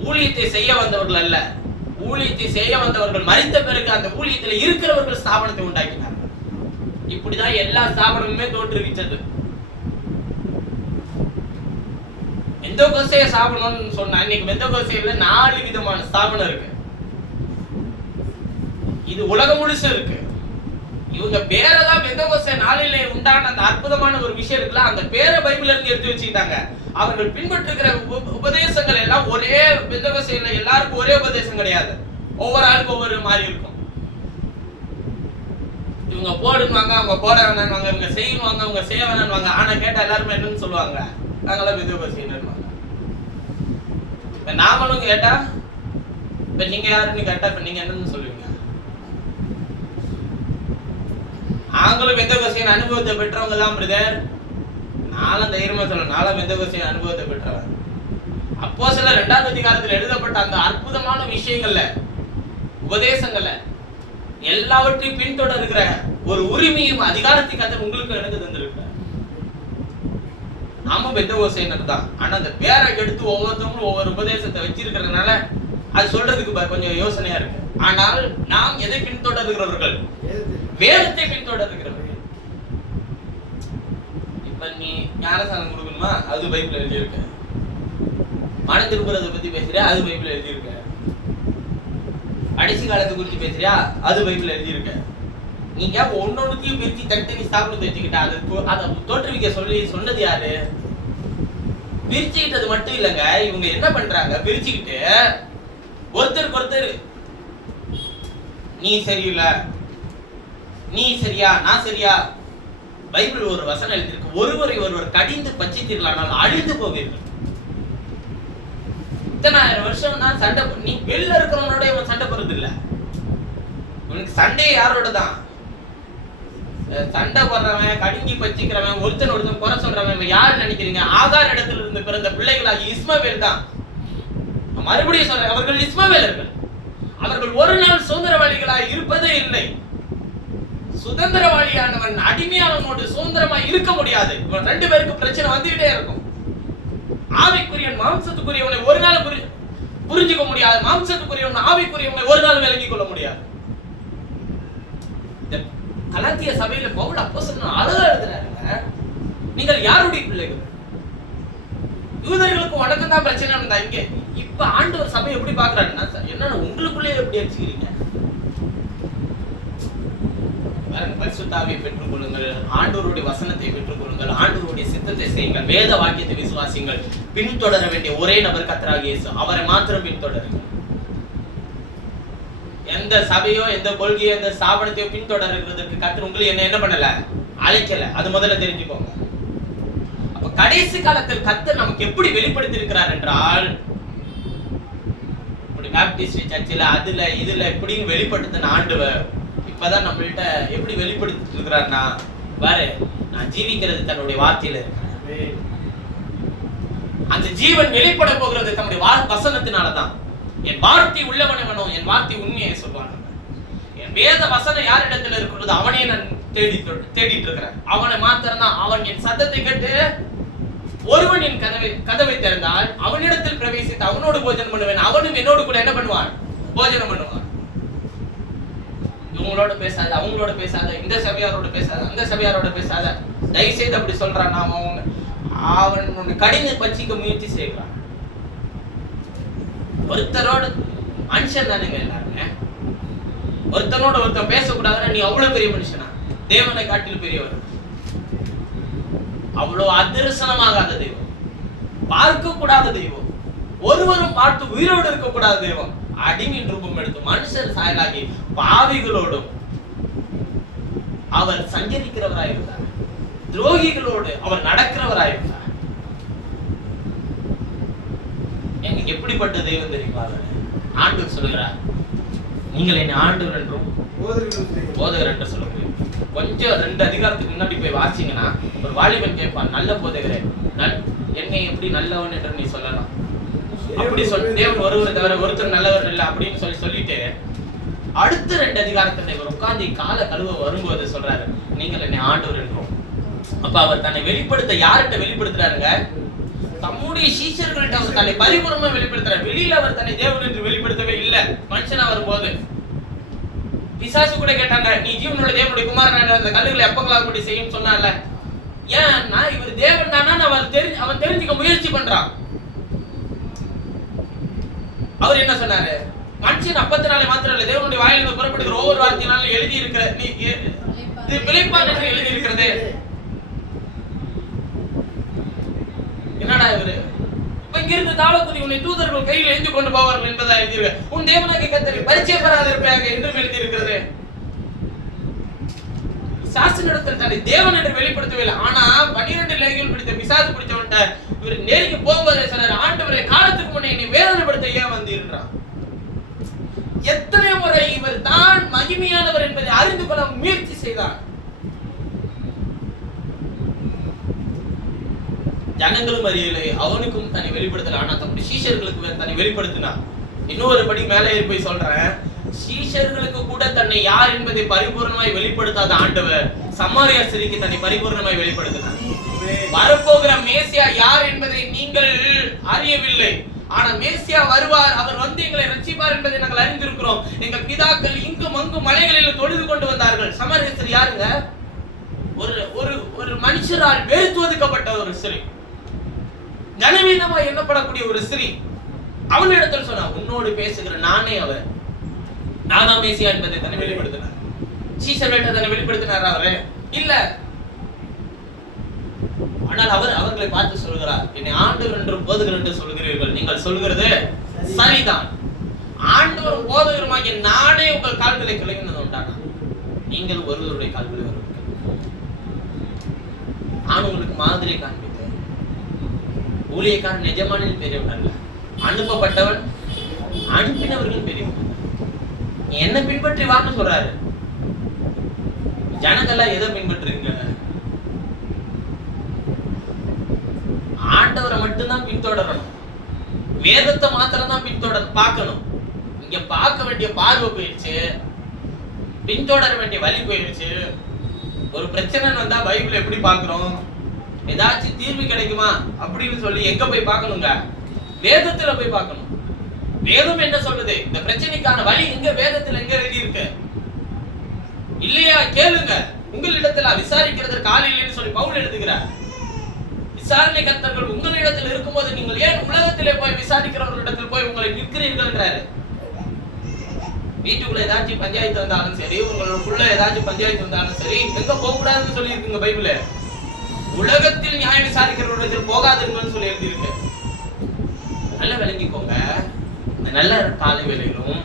ஊழியத்தை செய்ய வந்தவர்கள் அல்ல, ஊழியத்தை செய்ய வந்தவர்கள் மரித்த பிறகு அந்த ஊழியத்தில் இருக்கிறவர்கள் ஸ்தாபனத்தை உண்டாக்கினார். இப்படிதான் எல்லா ஸ்தாபனமுமே தோற்றுவிச்சது. மெந்தோகோசே ஸ்தாபனம்னு சொன்னா, இன்னைக்கு மெந்தோகோசேல 4 விதமான ஸ்தாபனம் இருக்கு. இது உலகம் முழுசு இருக்கு. இவங்க பேரதான் மெந்தோகோசே 4ல உண்டான அந்த அற்புதமான ஒரு விஷயம் இருக்குல்ல, அந்த பேரை பைபிள்ல இருந்து எடுத்து வச்சுக்கிட்டாங்க. அவர்கள் பின்பற்றுகிற உபதேசங்கள் எல்லாம் ஒரே மெந்தோகோசேல எல்லாருக்கும் ஒரே உபதேசம் கிடையாது. ஒவ்வொரு ஆளுக்கு ஒவ்வொரு மாதிரி இருக்கும். இவங்க போடுவாங்க, அவங்க போட வேணான்வாங்க, இவங்க செய்வாங்க, அவங்க செய்ய வேணான்வாங்க. ஆனா கேட்டா எல்லாருமே என்னன்னு சொல்லுவாங்க? நாங்களாம் மெந்தோகோசேன்னு. நாமளும் கேட்டா இப்ப நீங்க யாருன்னு கேட்டா இப்ப நீங்க என்னன்னு சொல்லுவீங்க? நாங்களும் மெந்தோகோசேயின் அனுபவத்தை பெற்றவங்க தான் பிரதர். நானும் தைரியமா சொல்ல, நானும் மெந்தோகோசேயின் அனுபவத்தை பெற்றவன். அப்போஸ்தலர் 2ஆம் அதிகாரத்தில் எழுதப்பட்ட அந்த அற்புதமான விஷயங்கள்ல, உபதேசங்கள்ல எல்லாவற்றையும் பின்தொடர்கிற ஒரு உரிமையும் அதிகாரத்தை கர்த்தர் உங்களுக்கு எனக்கு தந்திருக்கிறார். நாம மெந்தோகோசேயினர் தான். ஆனா அந்த பேரை எடுத்து ஒவ்வொருத்தவங்களும் ஒவ்வொரு உபதேசத்தை வச்சிருக்கிறதுனால அது சொல்றதுக்கு கொஞ்சம் யோசனையா இருக்கு. ஆனால் நாம் எதை பின்தொடர்கிறவர்கள்? வேதத்தை பின்தொடர்கிறவர்கள். இப்ப நீ ஞானசானம் கொடுக்கணுமா? அது பைபிள் எழுதி இருக்க. மனம் திரும்புறதை பத்தி பேசுறியா? அது பைபிள் எழுதி இருக்க. கடைசி காலத்தை குறித்து பேசுறியா? அது பைபிள் எழுதி இருக்க. நீங்க ஒன்னொன்னுத்தையும் பிரிச்சு தனித்தனி ஸ்தாபனத்தை வச்சுக்கிட்டா அதை தோற்றுவிக்க சொல்லி சொன்னது யாரு? பிரிச்சுக்கிட்டது மட்டும் இல்லைங்க, இவங்க என்ன பண்றாங்க? பிரிச்சுக்கிட்டு ஒருத்தருக்கு ஒருத்தர் நீ சரியில்லை, நீ சரியா, நான் சரியா. பைபிள் ஒரு வசனம் எழுதியிருக்கு, ஒருவரை ஒருவர் கடிந்து பட்சித்தீர்களானால் அழிந்து போவீர்கள். இத்தனை ஆயிரம் வருஷம் தான் சண்டை. நீ வெளில இருக்கிறவனோட இவன் சண்டை போறது இல்ல. உனக்கு சண்டை யாரோட தான்? சண்டை போடுறவன், கடுங்கி பச்சிக்கிறவன், ஒருத்தன் குறை சொல்றவன் யாரு நினைக்கிறீங்க? ஆகார் இடத்துல இருந்து பிறந்த பிள்ளைகளாகி இஸ்மவேல் தான். மறுபடியும் சொல்றேன், அவர்கள் இஸ்மவேலர்கள். அவர்கள் ஒரு நாள் சுதந்திரவாளிகளாய் இருப்பதே இல்லை. சுதந்திரவாளியானவன் அடிமையானவனோடு சுதந்திரமா இருக்க முடியாது. இவன் 2 பேருக்கு பிரச்சனை வந்துகிட்டே இருக்கும். ஆவிக்குரியவன் மாம்சத்துக்குரியவனை ஒரு நாள் புரிஞ்சுக்க முடியாது, மாம்சத்துக்குரியவன் ஆவிக்குரியவனை ஒரு நாள் விளங்கிக் கொள்ள முடியாது. கலாத்திய சபையில பவுல் அப்போஸ்தலன் அழகா எழுதுறாருங்க, நீங்கள் யாருடைய பிள்ளைகள்? யூதர்களுக்கு வணக்கம் தான் பிரச்சனை இருந்தா இங்க. இப்ப இப்ப ஆண்டவர் சபை எப்படி பாக்குறாருன்னா, என்னன்னா உங்களுக்குள்ளே எப்படி அடிச்சுக்கிறீங்க? பரிசுத்த ஆவியை பெற்றுக் கொள்ளுங்கள், ஆண்டவருடைய வசனத்தை பெற்றுக் கொள்ளுங்கள், ஆண்டவருடைய சித்தத்தை செய்யுங்கள், வேத வாக்கியத்தை விசுவாசியுங்கள். பின்தொடர வேண்டிய ஒரே நபர் கர்த்தராகிய இயேசு, அவரை மாத்திரம் பின்தொடருங்கள். எந்த சபையோ எந்த கொள்கையோ எந்த ஸ்தாபனத்தையோ பின்தொடர்கிறதுக்கு கர்த்தர் உங்களுக்கு என்ன பண்ணல, அழைக்கல. அது முதல்ல தெரிஞ்சுக்கோங்க. அப்ப கடைசி காலத்தில் கர்த்தர் நமக்கு எப்படி வெளிப்படுத்தி இருக்கிறார் என்றால், பாப்டிஸ்ட் சர்ச்சில் அதுல இதுல இப்படின்னு வெளிப்படுத்தின ஆண்டவர் இப்பதான் நம்மள்ட்ட எப்படி வெளிப்படுத்திட்டு இருக்கிறார்னா, பாரு நான் ஜீவிக்கிறது தன்னுடைய வார்த்தையில இருக்கிறேன். அந்த ஜீவன் வெளிப்பட போகிறது தன்னுடைய வசனத்தினாலதான். என் வார்த்தை உள்ளவனவனோ என் வார்த்தை உண்மையை சொல்வான். என் வேத வசனம் யாரிடத்துல இருக்கிறது அவனையே நான் தேடிட்டு இருக்கிறேன். அவனை மாத்திரம் தான். அவன் என் சத்தத்தை கேட்டு ஒருவன் என் கதவை திறந்தால் அவனிடத்தில் பிரவேசித்து அவனோடு போஜனம் பண்ணுவேன், அவனும் என்னோடு கூட என்ன பண்ணுவான், போஜனம் பண்ணுவான். இவங்களோட பேசாத, அவங்களோட பேசாத, இந்த சபையாரோட பேசாத, அந்த சபையாரோட பேசாத. தயவு செய்து அப்படி சொல்றான். அவன் கடின பச்சிக்க முயற்சி செய்கிறான். ஒருத்தரோட மனுஷன் தானுங்க எல்லாருமே. ஒருத்தனோட ஒருத்தன் பேசக்கூடாதுன்னா நீ அவ்வளவு பெரிய மனுஷனா? தேவனை காட்டில் பெரியவர். அவ்வளவு அதர்சனமாகாத தெய்வம், பார்க்க கூடாத தெய்வம், ஒருவரும் பார்த்து உயிரோடு இருக்கக்கூடாத தெய்வம், அடிமையின் ரூபம் எடுத்து மனுஷர் சாயலாகி பாவிகளோடும் அவர் சஞ்சரிக்கிறவராயிருந்தார். துரோகிகளோடு அவர் நடக்கிறவராயிருந்தார். எனக்கு எப்படிப்பட்ட தெய்வம் தெரியுமா? ஆண்டவர் சொல்லுகிறார், நீங்கள் என்னை ஆண்டவர் என்றும் போதகர் என்று சொல்லுகிறேன். கொஞ்சம் 2 அதிகாரத்துக்கு முன்னாடி போய் வாசிங்கன்னா ஒரு வாலிபன் கேட்பான், நல்ல போதகரே என்னை எப்படி நல்லவன் என்று நீ சொல்லலாம்? அப்படி தேவன் ஒருவர் தவிர ஒருத்தர் நல்லவர் இல்லை அப்படின்னு சொல்லிட்டு அடுத்த 2 அதிகாரத்துல இவர் உட்கார்ந்து கால கழுவ வரும்போது சொல்றாரு, நீங்கள் என்னை ஆண்டவர் என்றும். அப்ப அவர் தன்னை வெளிப்படுத்த யார்கிட்ட வெளிப்படுத்துறாருங்க? தம்முடைய சீஷர்கள்ட்ட அவர் தன்னை பரிபூர்ணமா வெளிப்படுத்துறார். வெளியில அவர் தன்னை தேவன் என்று வெளிப்படுத்தவே இல்லை. மனுஷனா வரும்போது பிசாசு கூட கேட்டாங்க, நீ ஜீவனுள்ள தேவனுடைய குமாரன் அந்த கல்லுகளை அப்பங்களாகும்படி செய்யும் சொன்னார்ல. ஏன்னா இவர் தேவன் தானா அவன் தெரிஞ்சுக்க முயற்சி பண்றான். அவர் என்ன சொன்னாரு? மனுஷன் அப்பத்தினாலே மாத்திரம் இல்ல, தேவனுடைய வாயிலிருந்து புறப்படுகிற ஒவ்வொரு வார்த்தையினாலும் எழுதி இருக்கிற இது பிழைப்பான் என்று எழுதி இருக்கிறது. என்னடா இவரு இங்கிருந்து தாளக்குதி உன்னை தூதர்கள் கையில் எழுந்து கொண்டு போவார்கள் என்பதா எழுதியிருக்க. உன் தேவனாகிய கர்த்தரை பரிச்சயப்படாத இருப்பதாக என்றும் எழுதியிருக்கிறது. சாஸ்திரத்தில் தன்னை தேவன் என்று வெளிப்படுத்தவே இல்லை. ஆனா 12 லேகிகள் பிடித்த பிசாசு பிடிச்சவன்ட்ட இவர் நெருங்கி போகும்போதே சொன்னார், ஆண்டவரே காலத்துக்கு முன்னே நீ வேதனைப்படுத்த ஏன் வந்தீர்ன்றான். எத்தனை முறை இவர் தான் மகிமையானவர் என்பதை அறிந்து கொள்ள முயற்சி செய்தார். ஜனங்களும் அறியலை, அவனுக்கும் தன்னை வெளிப்படுத்தல. ஆனா தம்முடைய சீஷர்களுக்கு தன்னை வெளிப்படுத்தினார். இன்னொரு படி மேலே போய் சொல்றேன், சீஷர்களுக்கு கூட தன்னை யார் என்பதை பரிபூர்ணமாய் வெளிப்படுத்தாத ஆண்டவர் சமாரியா ஸ்திரீக்கு தன்னை பரிபூர்ணமாய் வெளிப்படுத்தினார். வரப்போகிற மேசியா யார் என்பதை நீங்கள் அறியவில்லை, ஆனா மேசியா வருவார், அவர் வந்து எங்களை ரட்சிப்பார் என்பதை நாங்கள் அறிந்திருக்கிறோம். எங்கள் பிதாக்கள் இங்கும் அங்கும் மலைகளில் தொழுது கொண்டு வந்தார்கள். சமாரியா ஸ்திரீ யாருங்க? ஒரு மனுஷரால் வெறுத்து ஒதுக்கப்பட்ட ஒரு ஸ்திரீ, கனவீனமா எண்ணப்படக்கூடிய ஒரு ஸ்திரீ. அவனிடத்தில் சொன்னா, உன்னோடு பேசுகிற நானே அவர், நானா மேசியா என்பதை தன்னை வெளிப்படுத்தினார். சீசர்கிட்ட தன்னை வெளிப்படுத்தினார் அவரு இல்ல. ஆனால் அவர்களை பார்த்து சொல்கிறார், என்னை ஆண்டவர் என்றும் போதகர் என்று சொல்கிறீர்கள், நீங்கள் சொல்கிறது சரிதான். ஆண்டவர் போதகருமாகிய நானே உங்கள் கால்களை கிளம்பினது உண்டானா, நீங்கள் ஒருவருடைய கால்களை வருவீர்கள். நான் உங்களுக்கு மாதிரி காண்பித்தேன். ஊழியக்காரன் எஜமானில் பெரியவன் அல்ல, அனுப்பப்பட்டவன் அனுப்பினவர்கள் பெரியவன். நீ என்ன பின்பற்றி வான்னு சொல்றாரு. ஜனங்கள்லாம் எதை பின்பற்றுங்க? ஆண்டவரை மட்டும்தான் பின்தொடரணும். வேதத்தை மாத்திரம் தான் பார்க்கணும். இங்க பார்க்க வேண்டிய பார்வை போயிடுச்சு, பின்தொடர வேண்டிய வழி போயிடுச்சு. ஒரு பிரச்சனை வந்தா பைபிள் எப்படி பார்க்கிறோம்? ஏதாச்சும் தீர்வு கிடைக்குமா அப்படின்னு சொல்லி எங்க போய் பார்க்கணுங்க? வேதத்துல போய் பார்க்கணும். வேதம் என்ன சொல்லுது? இந்த பிரச்சனைக்கான வழி எங்க வேதத்துல எங்க எழுதி இருக்கு? இல்லையா கேளுங்க. உங்களிடத்துல விசாரிக்கிறதற்கு ஆள் இல்லைன்னு சொல்லி பவுல் எழுதுகிறார். விசாரணை கர்த்தர்கள் உங்களிடத்தில் இருக்கும்போது நீங்கள் ஏன் உலகத்திலே போய் விசாரிக்கிறவர்களிடத்தில் போய் உங்களை நிற்கிறீர்கள்ன்றாரு. வீட்டுக்குள்ள ஏதாச்சும் பஞ்சாயத்து வந்தாலும் சரி, உங்களுக்குள்ள ஏதாச்சும் பஞ்சாயத்து வந்தாலும் சரி, எங்க போக கூடாதுன்னு சொல்லி இருக்குங்க பைபிள்ல. உலகத்தில் நியாயம் விசாரிக்கிறவரிடத்தில் போகாதுன்னு சொல்லி எழுதியிருக்கு. நல்லா விளங்கிக்கோங்க. இந்த நல்ல காலை வேளையிலும்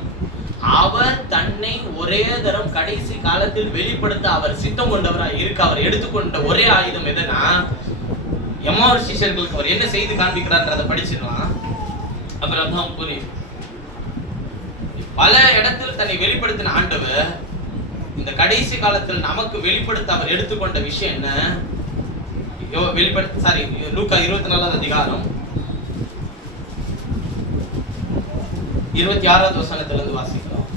அவர் தன்னை ஒரே தரம் கடைசி காலத்தில் வெளிப்படுத்த அவர் சித்தம் கொண்டவராய் இருக்க அவர் எடுத்துக்கொண்ட ஒரே ஆயுதம் எதுனா, எம்மாவூர் சிஷ்யர்களுக்கு அவர் என்ன செய்து காண்பிக்கிறார்ன்றதை படிச்சிடலாம். அப்புறம் தான் புரியும். பல இடத்தில் தன்னை வெளிப்படுத்தின ஆண்டவர் இந்த கடைசி காலத்தில் நமக்கு வெளிப்படுத்த அவர் எடுத்துக்கொண்ட விஷயம் என்ன? லூக்கா 24வது அதிகாரம் 26வது வசனத்திலிருந்து வாசிக்கலாம்.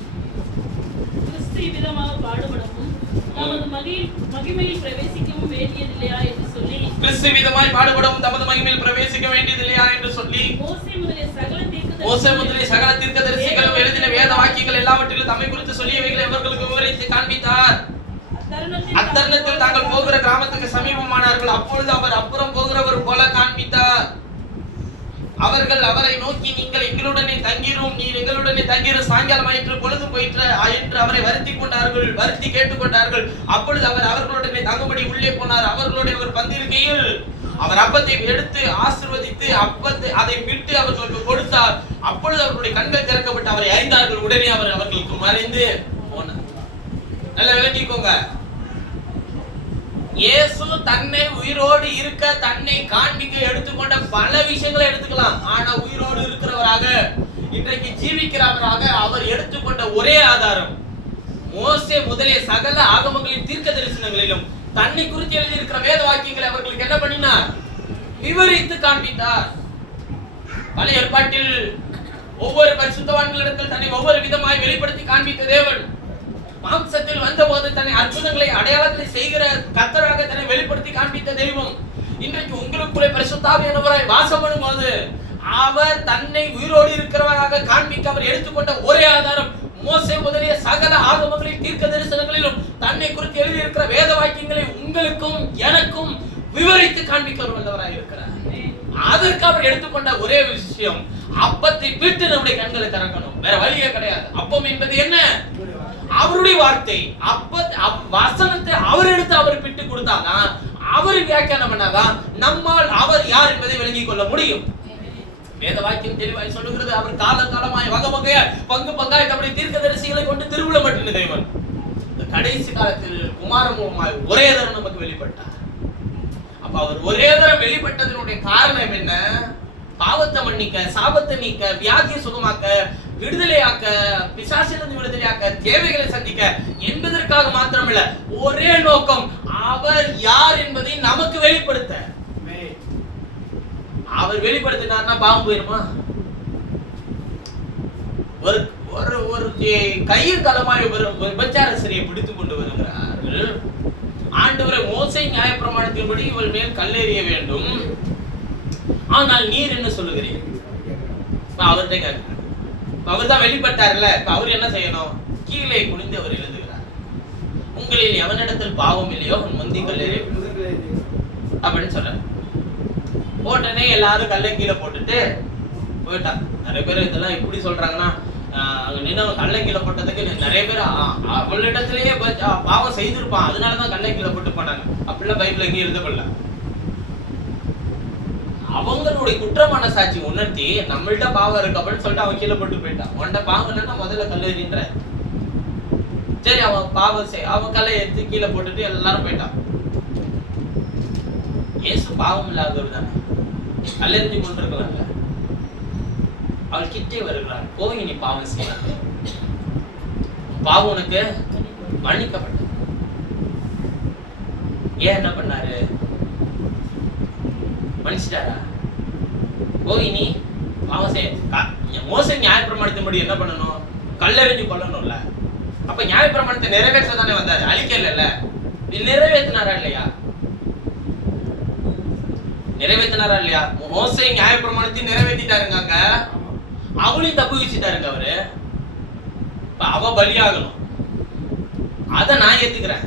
கிறிஸ்து இவ்விதமாக பாடுபடவும் தமது மகிமையில் பிரவேசிக்கவும் வேண்டியதில்லையா என்று சொல்லி, கிறிஸ்து விதமாய் பாடுபடவும் தமது மகிமையில் பிரவேசிக்க வேண்டியதில்லையா என்று சொல்லி, மோசே முதலிய சகல தீர்க்கதரிசிகளும் எழுதின வேத வாக்கியங்கள் எல்லாவற்றிலும் தம்மை குறித்து சொல்லியவைகளை அவர்களுக்கு விவரித்து காண்பித்தார். அத்தருணத்தில் தாங்கள் போகிற கிராமத்துக்கு சமீபமானார்கள். அப்பொழுது அவர் அப்புறம் போகிறவர் போல காண்பித்தார். அவர்கள் அவரை நோக்கி, நீங்கள் எங்களுடனே தங்கிரும், நீர் எங்களுடனே தங்கிரும், சாயங்காலம் ஆயிற்று, பொழுது போயிற்று என்று அவரை வருத்தி கேட்டுக்கொண்டார்கள். அப்பொழுது அவர் அவர்களுடனே தங்கும்படி உள்ளே போனார். அவர்களுடைய ஒரு பந்திருக்கையில் அவர் அப்பத்தை எடுத்து ஆசீர்வதித்து அதை விட்டு அவர்களுக்கு கொடுத்தார். அப்பொழுது அவர்களுடைய கண்கள் திறக்கப்பட்டு அவரை அறிந்தார்கள். உடனே அவர் அவர்களுக்கு மறைந்து போனார். நல்லா விளங்கிக்கோங்க. இயேசு தன்னை உயிரோடு இருக்க, தன்னை காண்பிக்க எடுத்துக்கொண்ட பல விஷயங்களை எடுத்துக்கலாம். ஆனா உயிரோடு இருக்கிறவராக, இன்றைக்கு ஜீவிக்கிறவராக அவர் எடுத்துக்கொண்ட ஒரே ஆதாரம், மோசே முதலிய சகல ஆகமங்களின் தீர்க்க தரிசனங்களிலும் தன்னை குறித்து எழுதியிருக்கிற வேத வாக்கியங்களை அவர்களுக்கு என்ன பண்ணினார்? விவரித்து காண்பித்தார். பழைய ஏற்பாட்டில் ஒவ்வொரு பரிசுத்தவான்களிடத்தில் தன்னை ஒவ்வொரு விதமாய் வெளிப்படுத்தி காண்பித்த தேவன் மாம்சத்தில் வந்தபோது தன்னை அற்புதங்களை அடையாளங்களை செய்கிற கர்த்தராக தன்னை வெளிப்படுத்தி காண்பித்த தெய்வம் இன்றைக்கு உங்களுக்குள்ளே பரிசுத்த ஆவியானவராய் வாசம் பண்ணும்போது அவர் தன்னை உயிரோடு இருக்கிறவராக காண்பிக்க அவர் எடுத்துக்கொண்ட ஒரே ஆதாரம், மோசே முதலிய சகல ஆகமங்களின் தீர்க்க தரிசனங்களிலும் தன்னை குறித்து எழுதியிருக்கிற வேத வாக்கியங்களை உங்களுக்கும் எனக்கும் விவரித்து காண்பிக்க வல்லவராய் இருக்கிறார். அதற்கு அவர் எடுத்துக்கொண்ட ஒரே விஷயம், அப்பத்தை விட்டு நம்முடைய கண்களை திறக்கணும். வேற வழியே கிடையாது. அப்பம் என்பது என்ன? அவருடைய வார்த்தை. வசனத்தை அவர் எடுத்து அவர் பிட்டு கொடுத்தாதான், அவர் வியாக்கியானம் பண்ணாதான் நம்மால் அவர் யார் என்பதை விளங்கிக் கொள்ள முடியும். வேத வாக்கியம் தெளிவாய் சொல்லுகிறது, அவர் காலகாலமாய் வகை வகையா பங்கு பங்காய் தம்முடைய தீர்க்கதரிசிகளை கொண்டு திருவுளம் பற்றின தேவன் இந்த கடைசி காலத்தில் குமார மூலமாய் ஒரே தரம் நமக்கு வெளிப்பட்டார். அப்ப அவர் ஒரே தரம் வெளிப்பட்டதனுடைய காரணம் என்ன? பாவத்தை மன்னிக்க, சாபத்தை நீக்க, வியாதியை சுகமாக்க, விடுதலையாக்க, பிசாசிலிருந்து விடுதலையாக்க, தேவைகளை சந்திக்க என்பதற்காக மாத்திரமல்ல, ஒரே நோக்கம், அவர் யார் என்பதை நமக்கு வெளிப்படுத்த. அவர் வெளிப்படுத்தினார்னா பாவம் போயிருமா? ஒரு ஒரு ஒரு கயிறு தலமாய் ஒரு விபச்சார சிறையை பிடித்துக் கொண்டு வருகிறார்கள். ஆண்டவரை மோசே நியாயப்பிரமாணத்தின்படி இவள் மேல் கல்லெறிய வேண்டும், ஆனால் நீர் என்ன சொல்லுகிறீர்? அவர்கிட்ட கேட்க, அவர் தான் வெளிப்பட்டார்ல, அவர் என்ன செய்யணும்? கீழே குனிந்து அவர் எழுதுகிறார், உங்களில் எவனிடத்தில் பாவம் இல்லையோ அவன் முந்தி கல்லெறிய அப்படின்னு சொல்ற. உடனே எல்லாரும் கல்லை கீழே போட்டுட்டு போயிட்டான். நிறைய பேர் இதெல்லாம் எப்படி சொல்றாங்கன்னா, அங்க நின்று கல்லை கீழே போட்டதுக்கு நிறைய பேர் அவளிடத்திலேயே பாவம் செய்திருப்பான், அதனாலதான் கல்லை கீழே போட்டு போனாங்க. அப்படிலாம் பைபிள் எங்கேயும் எழுதப்படல. அவங்களுடைய குற்ற மனசாட்சி உணர்த்தி நம்மள்ட்ட பாவம் இருக்கு அப்படின்னு சொல்லிட்டு அவன் கீழே போட்டு போயிட்டான். உன்ட பாவம் இல்லைன்னா முதல்ல கல்லெறின்ற. சரி, அவன் பாவம் அவன் கல்லை எடுத்து கீழே போட்டுட்டு எல்லாரும் போயிட்டான். இயேசு பாவம் இல்லாதவர் தானே, கல்லெறிஞ்சு கொண்டிருக்கலாம்ல. அவள் கிட்டே வருகிறார், போய் நீ பாவம் செய்ய, பாவம் உனக்கு மன்னிக்கப்பட்ட. ஏன் என்ன பண்ணாரு? மன்னிச்சிட்டாரா? போய் நீ பாவம் செய்ய. மோசே நியாயப்பிரமாணத்தின்படி என்ன பண்ணணும்? கல்லெறிஞ்சு கொள்ளணும்ல. அப்ப நியாயப்பிரமாணத்தை நிறைவேற்ற தானே வந்தாரு, அழிக்கல. நிறைவேற்றினாரா இல்லையா? நிறைவேற்றினாரா இல்லையா? மோசே நியாயப்பிரமாணத்தை நிறைவேற்றிட்டாருங்க, அவளையும் தப்பு வச்சுட்டாருங்க அவரு. அவ பலியாகணும், அத நான் ஏத்துக்கிறேன்.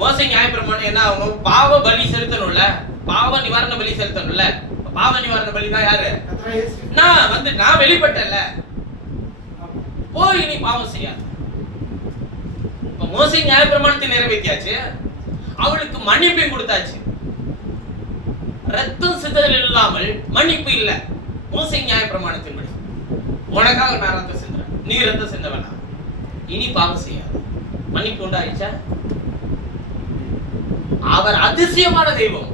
மோசே நியாயப்பிரமாணம் என்ன ஆகணும்? பாவ பலி செலுத்தணும்ல, பாவ நிவாரண பலி செலுத்தணும்ல. பாவ நிவாரண பலி தான் யாரு? நான் வெளிப்பட்டல, போய் நீ பாவம் செய்யாது. இப்ப மோசே நியாயப்பிரமாணத்தை நிறைவேற்றியாச்சு, அவளுக்கு மன்னிப்பையும் கொடுத்தாச்சு. ரத்தம் சிதறல் இல்லாமல் மன்னிப்பு இல்ல. மோசே நியாயப்பிரமாணத்தின்படி உனக்காக நான் ரத்தம் சிந்துறேன், நீ ரத்தம் சிந்த வேண்டாம், இனி பாவம் செய்யாது. மன்னிப்பு உண்டாயிச்சா? அவர் அதிசயமான தெய்வம்.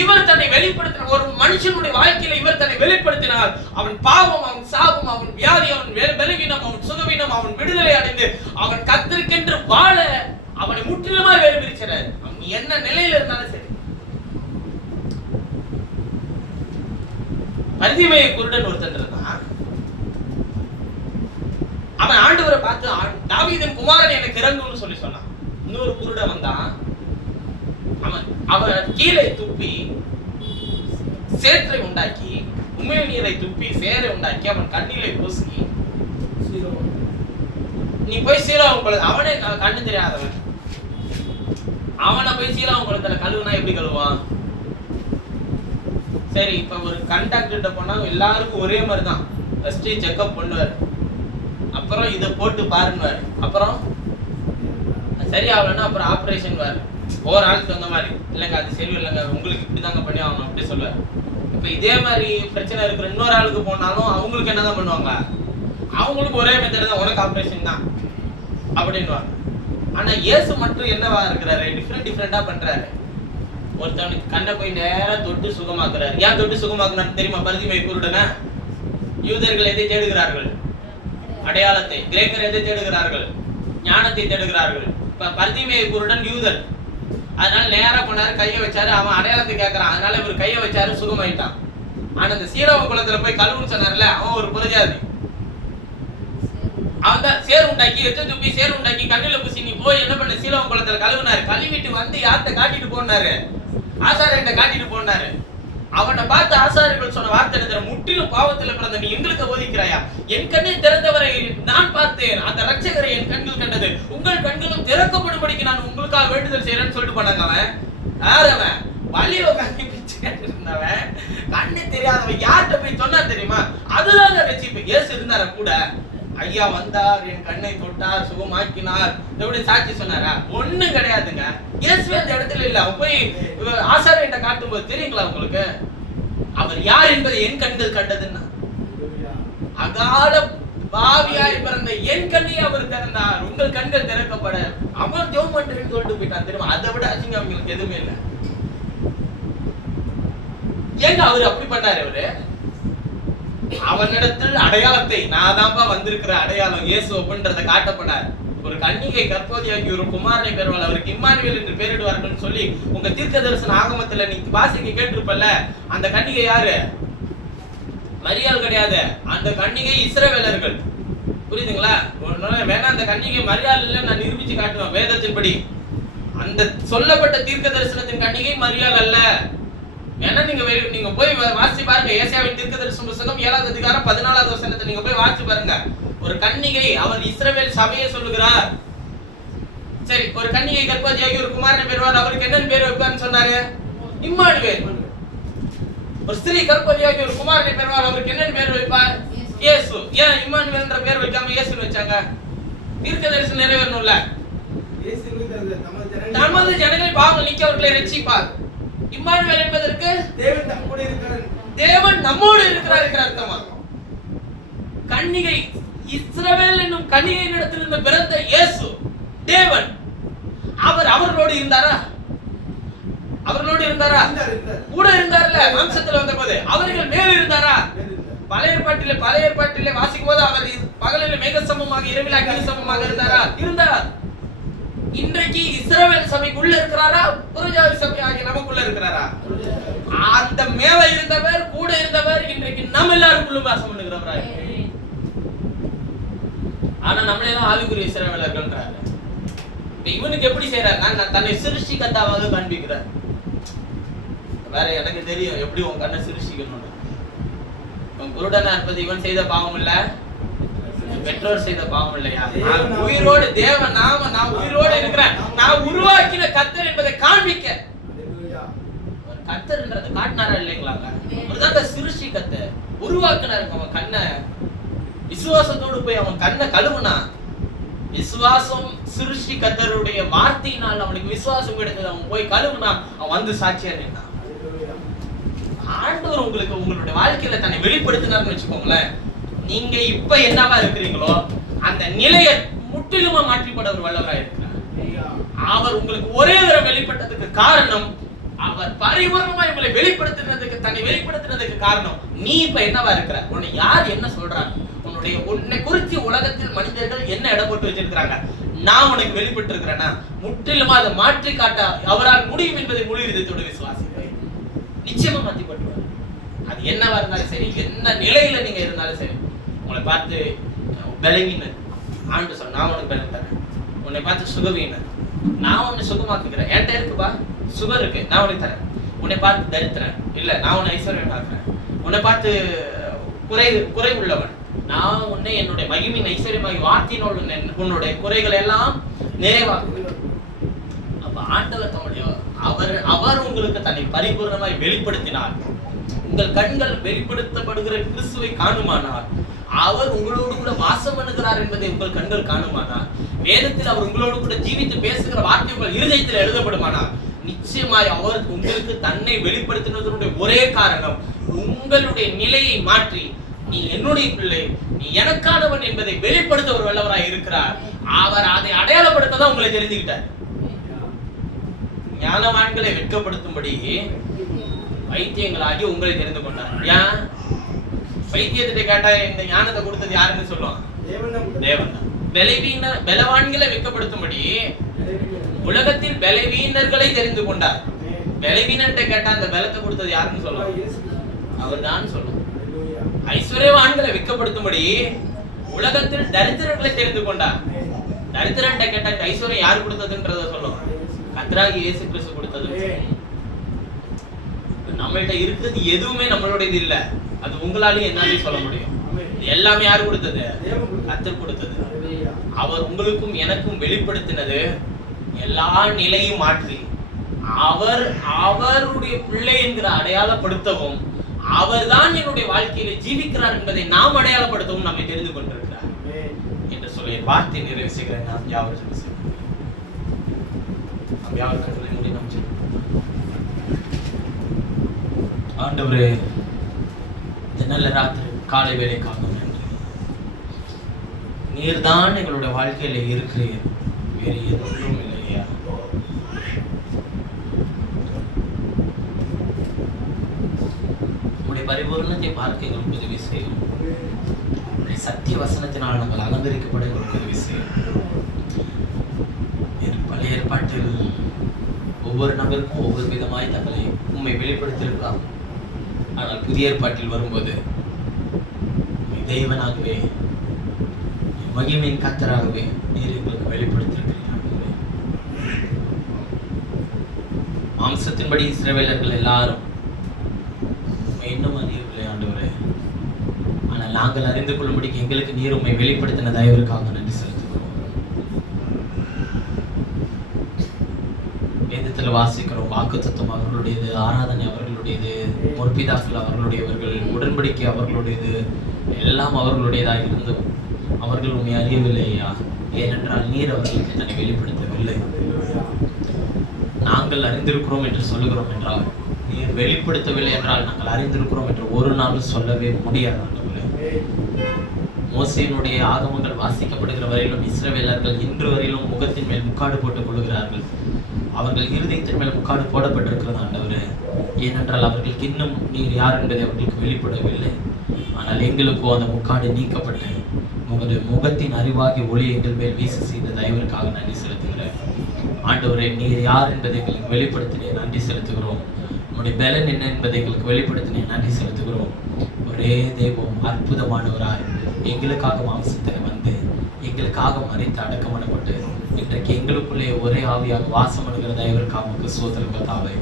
இவர் தன்னை வெளிப்படுத்தின ஒரு மனுஷனுடைய வாழ்க்கையில இவர் தன்னை வெளிப்படுத்தினார். அவன் பாவம், அவன் சாபம், அவன் வியாதி, அவன் பலவீனம், அவன் சுகவீனம், அவன் விடுதலை அடைந்து அவன் கர்த்தருக்கென்று வாழ அவனை முற்றிலுமாய் வேறு பிரிக்கிறார். அவன் என்ன நிலையில இருந்தாலும் சரி. பரிதிமேய குருடன் ஒருத்தன் இருந்தான். அவன் ஆண்டவரை பார்த்து, தாவீதின் குமாரன் எனக்கு இறங்கும்னு சொல்லி சொன்னான். இன்னொரு குருடன் வந்தான். அவன் கீழே துப்பி சேற்றை உண்டாக்கி, உமிழ் நீரை துப்பி சேரை உண்டாக்கி அவன் கண்ணிலே பூசி, நீ போய் சீலோகம் குளத்துல, அவனே கண்ணு தெரியாதவன், அவனை போய் சீலோகம் குளத்துல கழுவுனா எப்படி கழுவான்? சரி, இப்ப ஒரு கண்டாக்டர் போனா எல்லாருக்கும் ஒரே மாதிரி தான். ஃபர்ஸ்ட் செக்அப் பண்ணுவார், அப்புறம் இதை போட்டு பாருன்னுவார், அப்புறம் சரி ஆகலன்னா அப்புறம் ஆப்ரேஷன் வாரு. ஒவ்வொரு ஆளுக்கு அந்த மாதிரி இல்லைங்க, அது சரி இல்லைங்க, உங்களுக்கு இப்படிதாங்க பண்ணி ஆகணும் அப்படி சொல்லுவார். இப்ப இதே மாதிரி பிரச்சனை இருக்கிற இன்னொரு ஆளுக்கு போனாலும் அவங்களுக்கு என்னதான் பண்ணுவாங்க? அவங்களுக்கு ஒரே மெத்தட் தான், உனக்கு ஆப்ரேஷன் தான் அப்படின்னுவாங்க. ஆனா இயேசு மட்டும் என்னவா இருக்கிறாரு? டிஃப்ரெண்டா பண்றாரு. ஒருத்தவனுக்கு கண்ணை போய் நேரா தொட்டு சுகமாக்குறாரு. ஏன் தொட்டு சுகமாக்குறாரு தெரியுமா? பரிதிமேய குருடனை. யூதர்கள் எதை தேடுகிறார்கள்? அடையாளத்தை. கிரேக்கர் எதை தேடுகிறார்கள்? ஞானத்தை தேடுகிறார்கள். இப்ப பரிதிமேய குருடன் யூதர், அதனால நேரா போனாரு, கையை வச்சாரு, அவன் அடையாளத்தை கேட்கறான், அதனால இவர் கையை வச்சாரு, சுகமாயிட்டான். ஆனா அந்த சீலோகம் குளத்துல போய் கழுவுன்னு சொன்னார்ல, அவன் ஒரு புரஜாதி. அவன் தான் சேர் உண்டாக்கி, எத்த துப்பி சேர் உண்டாக்கி கண்ணில பூசி, நீ போய் என்ன பண்ண சீலோகம் குளத்துல கழுவுனாரு. கழுவிட்டு வந்து யார்கிட்ட காட்டிட்டு போனாரு? ஆசாரியன்ட்ட காட்டிட்டு போனாரு. அவனை பார்த்து ஆசாரியர்கள் சொன்ன வார்த்தை என்ன? முற்றிலும் பாவத்தில் பிறந்த நீ எங்களுக்கு போதிக்கிறாயா? என் கண்ணை திறந்தவரை நான் பார்த்தேன், அந்த ரட்சகரை என் கண்கள் கண்டது, உங்கள் கண்களும் திறக்கப்படும்படிக்கு நான் உங்களுக்காக வேண்டுதல் செய்யறேன்னு சொல்லிட்டு போனாங்க. அவன் யாரவன்? வலியோ கண்ணி பிச்சு இருந்தவன், கண்ணு தெரியாதவன். யார்கிட்ட போய் சொன்னா தெரியுமா? அதுதான் ரட்சிப்பு. இயேசு இருந்தார கூட, ஐயா வந்தார், என் கண்ணை தொட்டார், சுகமாக்கினார், எப்படி சாட்சி சொன்னாரா? ஒண்ணும் கிடையாதுங்க. இயேசு அந்த இடத்துல இல்ல. அவன் போய் ஆசாரியன்ட்ட காட்டும் போது தெரியுங்களா உங்களுக்கு அவர் யார் என்பதை என் கண்கள் கண்டதுன்னா? அகால பாவியாய் பிறந்த என் கண்ணையே அவர் திறந்தார், உங்கள் கண்கள் திறக்கப்பட. அவன் ஜெபம் பண்றேன்னு சொல்லிட்டு போயிட்டான் தெரியுமா? அதை விட அசிங்கம் அவங்களுக்கு எதுவுமே இல்லை. ஏங்க அவரு அப்படி பண்ணாரு? அவரு அவனிடத்தில் அடையாளத்தை, நான் தான்ப்பா வந்திருக்கிற அடையாளம் இயேசு அப்படின்றத காட்டப்படார். ஒரு கன்னிகை கர்ப்பவதியாகி ஒரு குமாரனை பெறுவாள், அவருக்கு இம்மானுவேல் என்று பெயரிடுவார்கள் சொல்லி உங்க தீர்க்க தரிசன ஆகமத்துல நீ வாசிக்க கேட்டிருப்பல்ல. அந்த கன்னிகை யாரு? மரியாள் கிடையாது. அந்த கன்னிகை இஸ்ரவேலர்கள். புரியுதுங்களா? வேணா அந்த கன்னிகை மரியாள் இல்ல, நான் நிரூபிச்சு காட்டுவேன் வேதத்தின்படி. அந்த சொல்லப்பட்ட தீர்க்க தரிசனத்தின் கன்னிகை மரியாள் அல்ல. ஏன்னா நீங்க போய் வாசி பாருங்க. ஏசாயாவின் தீர்க்கதரிசன புத்தகம் 7வது அதிகாரம் 14வது வசனத்தை நீங்க போய் வாசி பாருங்க. ஒரு கன்னிகை, அவர் இஸ்ரவேல் சபையை சொல்லுகிறார். சரி, ஒரு கன்னிகை கர்ப்பவதியாகி ஒரு குமாரனை பெறுவார், அவருக்கு என்ன பேர் வைப்பார்னு சொன்னாரு? இம்மானுவேல். ஒரு ஸ்திரீ கர்ப்பவதியாகி ஒரு குமாரனை பெறுவார், அவருக்கு என்ன பேர் வைப்பார்? இயேசு. ஏன் இம்மானுவேல்ன்ற பேர் வைக்காம இயேசுன்னு வச்சாங்க? தீர்க்கதரிசனம் நிறைவேறணும்ல. நமது ஜனங்களை பாவங்கள் நீக்கி அவர்களை ரட்சிப்பார். இம்மானுவேல் என்பதற்கு தேவன் நம்மோடு இருக்கிறார் என்கிற அர்த்தமா? கன்னிகை இஸ்ரவேல் என்னும் கன்னிகையின் இடத்திலிருந்து பிறந்த இயேசு தேவன். அவர் அவர்களோடு இருந்தாரா? அவர்களோடு இருந்தாரா? கூட இருந்தார்ல வம்சத்துல வந்த போது. அவர்கள் மேல் இருந்தாரா? பழைய ஏற்பாட்டிலே வாசிக்கும் போது அவர் பகலில் மேகசமமாக இரவில் அக்னி சமமாக இருந்தாரா? இருந்தார். இன்றைக்கு இஸ்ரவேல் சபைக்குள்ள இருக்கிறாரா? புறஜாதி சபை ஆகிய நமக்குள்ள இருக்கிறாரா? அந்த மேல இருந்தவர், கூட இருந்தவர் இன்றைக்கு நம்ம எல்லாருக்குள்ள வாசம் பண்ணுகிறவரா? ஆனா நம்மளே தான் ஆவிக்குரிய இஸ்ரவேலர்கள்ன்றாரு. இவனுக்கு எப்படி செய்யறாரு? நான் தன்னை சிருஷ்டிகர்த்தாவாக காண்பிக்கிறார். வேற எனக்கு தெரியும் எப்படி உன் கண்ணை சிருஷ்டிக்கணும். உன் குருடனா இருப்பது இவன் செய்த பாவம் இல்ல, பெற்றோர் செய்த பாவம் இல்லையா? நான் உயிரோடு தேவன் நாம நான் உயிரோடு இருக்கிறேன், நான் உருவாக்கின கர்த்தர் என்பதை காண்பிக்க. கர்த்தர்ன்றது காட்டினாரா இல்லைங்களாங்க? அவர்தான் சிருஷ்டி கர்த்தர், உருவாக்கினாரு. அவன் கண்ணை விசுவாசத்தோடு போய் அவன் கண்ணை கழுவுனா, விசுவாசம் சிருஷ்டி கர்த்தருடைய வார்த்தையினால் அவனுக்கு விசுவாசம் கிடைத்தது. அவன் போய் கழுவுனா, அவன் வந்து சாட்சியா நின்னான். ஆண்டவர் உங்களுக்கு உங்களுடைய வாழ்க்கையில தன்னை வெளிப்படுத்தினார்னு வச்சுக்கோங்களேன், நீங்க இப்ப என்னவா இருக்கிறீங்களோ அந்த நிலையை முற்றிலுமா மாற்றிப்பட ஒரு வல்லவரா இருக்கிறார். அவர் உங்களுக்கு ஒரே தடவை வெளிப்பட்டதுக்கு காரணம், அவர் பரிபூர்ணமா உங்களை வெளிப்படுத்தினதுக்கு, தன்னை வெளிப்படுத்தினதுக்கு காரணம் நீ இப்ப என்னவா இருக்கிற. உன்னை யார் என்ன சொல்றாங்க, உன்னை குறித்து உலகத்தில் மனிதர்கள் என்ன இடம் போட்டு வச்சிருக்கிறாங்க, நான் உனக்கு வெளிப்பட்டு இருக்கிறேன்னா முற்றிலுமா அதை மாற்றி காட்ட அவரால் முடியும் என்பதை முழு விதத்தோடு விசுவாசிக்கிறேன். நிச்சயமா மாற்றி போட்டுருவார். அது என்னவா இருந்தாலும் சரி, என்ன நிலையில நீங்க இருந்தாலும் சரி. உங்களை பார்த்து பலவீனர் ஆண்டு சொன்ன, நான் உனக்கு பலன் தரேன். உன்னை பார்த்து சுகவீனர், நான் உன்னை சுகமாக்குகிறேன். என்கிட்ட இருக்குப்பா சுகர் இருக்கு, நான் உனக்கு தரேன். உன்னை பார்த்து தரித்திரன், இல்ல நான் உன்னை ஐஸ்வர்யம் ஆக்குறேன். உன்னை பார்த்து குறை உள்ளவன், நான் உன்னை என்னுடைய மகிமையின் ஐஸ்வர்யமாகி வார்த்தையினோடு உன்னுடைய குறைகள் எல்லாம் நிறைவாக்குகிறேன். அப்ப ஆண்டவர் தம்முடைய அவர் உங்களுக்கு தன்னை பரிபூர்ணமாய் வெளிப்படுத்தினார். உங்கள் கண்கள் வெளிப்படுத்தப்படுகிற கிறிஸ்துவை காணுமானால், அவர் உங்களோடு கூட வாசம் பண்ணுகிறார் என்பதை உங்கள் கண்கள் காணுமானால், வேதத்தில் அவர் உங்களோடு கூட ஜீவித்து பேசுகிற வார்த்தை உங்கள் இருதயத்தில் எழுதப்படுமானால், நிச்சயமாய் அவர் உங்களுக்கு தன்னை வெளிப்படுத்தினதனுடைய ஒரே காரணம் உங்களுடைய நிலையை மாற்றி, நீ என்னுடைய பிள்ளை, நீ எனக்கானவன் என்பதை வெளிப்படுத்த ஒரு வல்லவராய் இருக்கிறார். அவர் அதை அடையாளப்படுத்த தான் உங்களை தெரிஞ்சுக்கிட்டார். ஞானவான்களை வெட்கப்படுத்தும்படி வைத்தியங்களாகி உங்களை தெரிந்து கொண்டார். ஏன் வைத்தியத்தை கேட்டா இந்த ஞானத்தை கொடுத்தது யாருன்னு சொல்லுவாங்க? தேவன் தான். பலவான்களை வெட்கப்படுத்தும்படி உலகத்தில் பலவீனர்களை தெரிந்து கொண்டார். பலவீனத்தை கேட்டா அந்த பலத்தை கொடுத்தது யாருன்னு சொல்லுவாங்க? அவர் தான் சொல்லுவாங்க. ஐஸ்வர்யவான்களை வெட்கப்படுத்தும்படி உலகத்தில் தரித்திரர்களை தெரிந்து கொண்டார். தரித்திரன்ட்ட கேட்டா ஐஸ்வர்யம் யார் கொடுத்ததுன்றத சொல்லுவாங்க? கர்த்தராகிய இயேசு கிறிஸ்து கொடுத்தது. நம்மள்ட்ட இருக்கிறது எதுவுமே நம்மளுடையது இல்ல, அது உங்களாலேயும் என்னாலையும் சொல்ல முடியும். எல்லாமே யாரு கொடுத்தது? கர்த்தர் கொடுத்தது. அவர் உங்களுக்கும் எனக்கும் வெளிப்படுத்தினது எல்லா நிலையும் மாற்றி அவருடைய பிள்ளை என்கிற அடையாளப்படுத்தவும், அவர்தான் என்னுடைய வாழ்க்கையில ஜீவிக்கிறார் என்பதை நாம் அடையாளப்படுத்தவும் நம்மை தெரிந்து கொண்டிருக்கிறார் என்று சொல்லி வார்த்தை நிறைவு செய்கிறேன். நாம் யாவரும் ஆண்டவரே, இந்த நல்ல ராத்திரி காலை வேலைக்காக நன்றி. நீர்தான் எங்களுடைய வாழ்க்கையில இருக்கிறீர், வேறு எதுவும் இல்லையா? உங்களுடைய பரிபூர்ணத்தை பார்க்க எங்களுக்கு உதவி செய்யும். சத்திய வசனத்தினால் நாங்கள் அலங்கரிக்கப்பட எங்களுக்கு உதவி செய்யும். பழைய ஏற்பாட்டில் ஒவ்வொரு நபருக்கும் ஒவ்வொரு விதமாய் தங்களை உண்மை வெளிப்படுத்தியிருக்கலாம். ஆனால் புதிய ஏற்பாட்டில் வரும்போது தேவனாகவே, மகிமையின் கர்த்தராகவே நீர் எங்களுக்கு வெளிப்படுத்தியிருக்கிறீர்கள். மாம்சத்தின்படி இஸ்ரவேலர்கள் எல்லாரும் இன்னும் அறியவில்லை ஆண்டவரே. ஆனால் நாங்கள் அறிந்து கொள்ளும்படிக்கு எங்களுக்கு நீர் உண்மை வெளிப்படுத்தின தயவிற்காக நன்றி செலுத்துகிறோம். வேதத்தில் வாசிக்கிறோம், வாக்குத்தத்தம் அவர்களுடையது, ஆராதனை அவர்களுடையது, முற்பிதாக்கள் அவர்களுடையவர்கள், உடன்படிக்கை அவர்களுடையது, எல்லாம் அவர்களுடையதாக இருந்தும் அவர்கள் உண்மை அறியவில்லையா? ஏனென்றால் நீர் அவர்களுக்கு தன்னை வெளிப்படுத்தவில்லை. நாங்கள் அறிந்திருக்கிறோம் என்று சொல்லுகிறோம் என்றால், நீர் வெளிப்படுத்தவில்லை என்றால் நாங்கள் அறிந்திருக்கிறோம் என்று ஒரு நாளும் சொல்லவே முடியாது. மோசேயினுடைய ஆகமங்கள் வாசிக்கப்படுகிற வரையிலும் இஸ்ரவேலர்கள் இன்று வரையிலும் முகத்தின் மேல் முக்காடு போட்டுக் கொள்கிறார்கள். அவர்கள் இருதயத்தின் மேல் முக்காடு போடப்பட்டிருக்கிறது ஆண்டவரே. ஏனென்றால் அவர்களுக்கு இன்னும் நீர் யார் என்பதை அவர்களுக்கு வெளிப்படவில்லை. ஆனால் எங்களுக்கோ அந்த முக்காடு நீக்கப்பட்டு உங்களுடைய முகத்தின் அறிவாகி ஒளி எங்கள் மேல் வீச செய்த தயவிற்காக நன்றி செலுத்துகிறேன். ஆண்டவரே, நீர் யார் என்பதை எங்களுக்கு வெளிப்படுத்தினே நன்றி செலுத்துகிறோம். உங்களுடைய பலன் என்ன என்பதை எங்களுக்கு வெளிப்படுத்தினே நன்றி செலுத்துகிறோம். ஒரே தெய்வம் அற்புதமானவராய் எங்களுக்காக மாம்சத்தில் வந்து எங்களுக்காக மறித்து அடக்கம் பண்ணப்பட்டு இன்றைக்கு எங்களுக்குள்ளே ஒரே ஆவியாக வாசம் பண்ணுகிற தயவிற்காக சோதரம் கத்தாவே.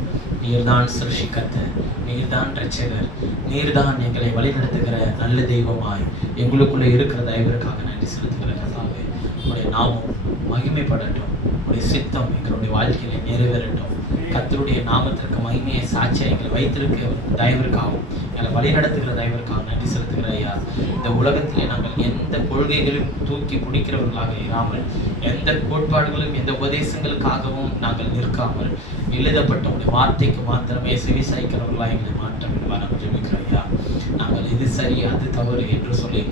நீர்தான் சிருஷ்டிக்கர்த்தர், நீர்தான் இரட்சகர், நீர்தான் எங்களை வழிநடத்துகிற நல்ல தெய்வமாய் எங்களுக்குள்ளே இருக்கிற தயவிற்காக நன்றி நன்றி செலுத்துகிறேன் கர்த்தாவே. உடைய நாமம் மகிமைப்படட்டும், உடைய சித்தம் எங்களுடைய வாழ்க்கையில நிறைவேறட்டும். கர்த்தருடைய நாமத்திற்கு மகிமையை சாட்சியை எங்களை வைத்திருக்க தயவிற்காகவும் எங்களை வழிநடத்துகிற தயவிற்காக நன்றி செலுத்துகிற ஐயா. இந்த உலகத்திலே நாங்கள் எந்த கொள்கைகளையும் தூக்கி பிடிக்கிறவர்களாக இராமல், எந்த கோட்பாடுகளும் எந்த உபதேசங்களுக்காகவும் நாங்கள் நிற்காமல், எழுதப்பட்ட உடைய வார்த்தைக்கு மாத்திரமே செவி சாய்க்கிறவர்களாக எங்களை மாற்ற வேண்டும் நாங்கள் ஜெபிக்கிறோம் ஐயா. நாங்கள் இது சரி அது தவறு என்று சொல்லி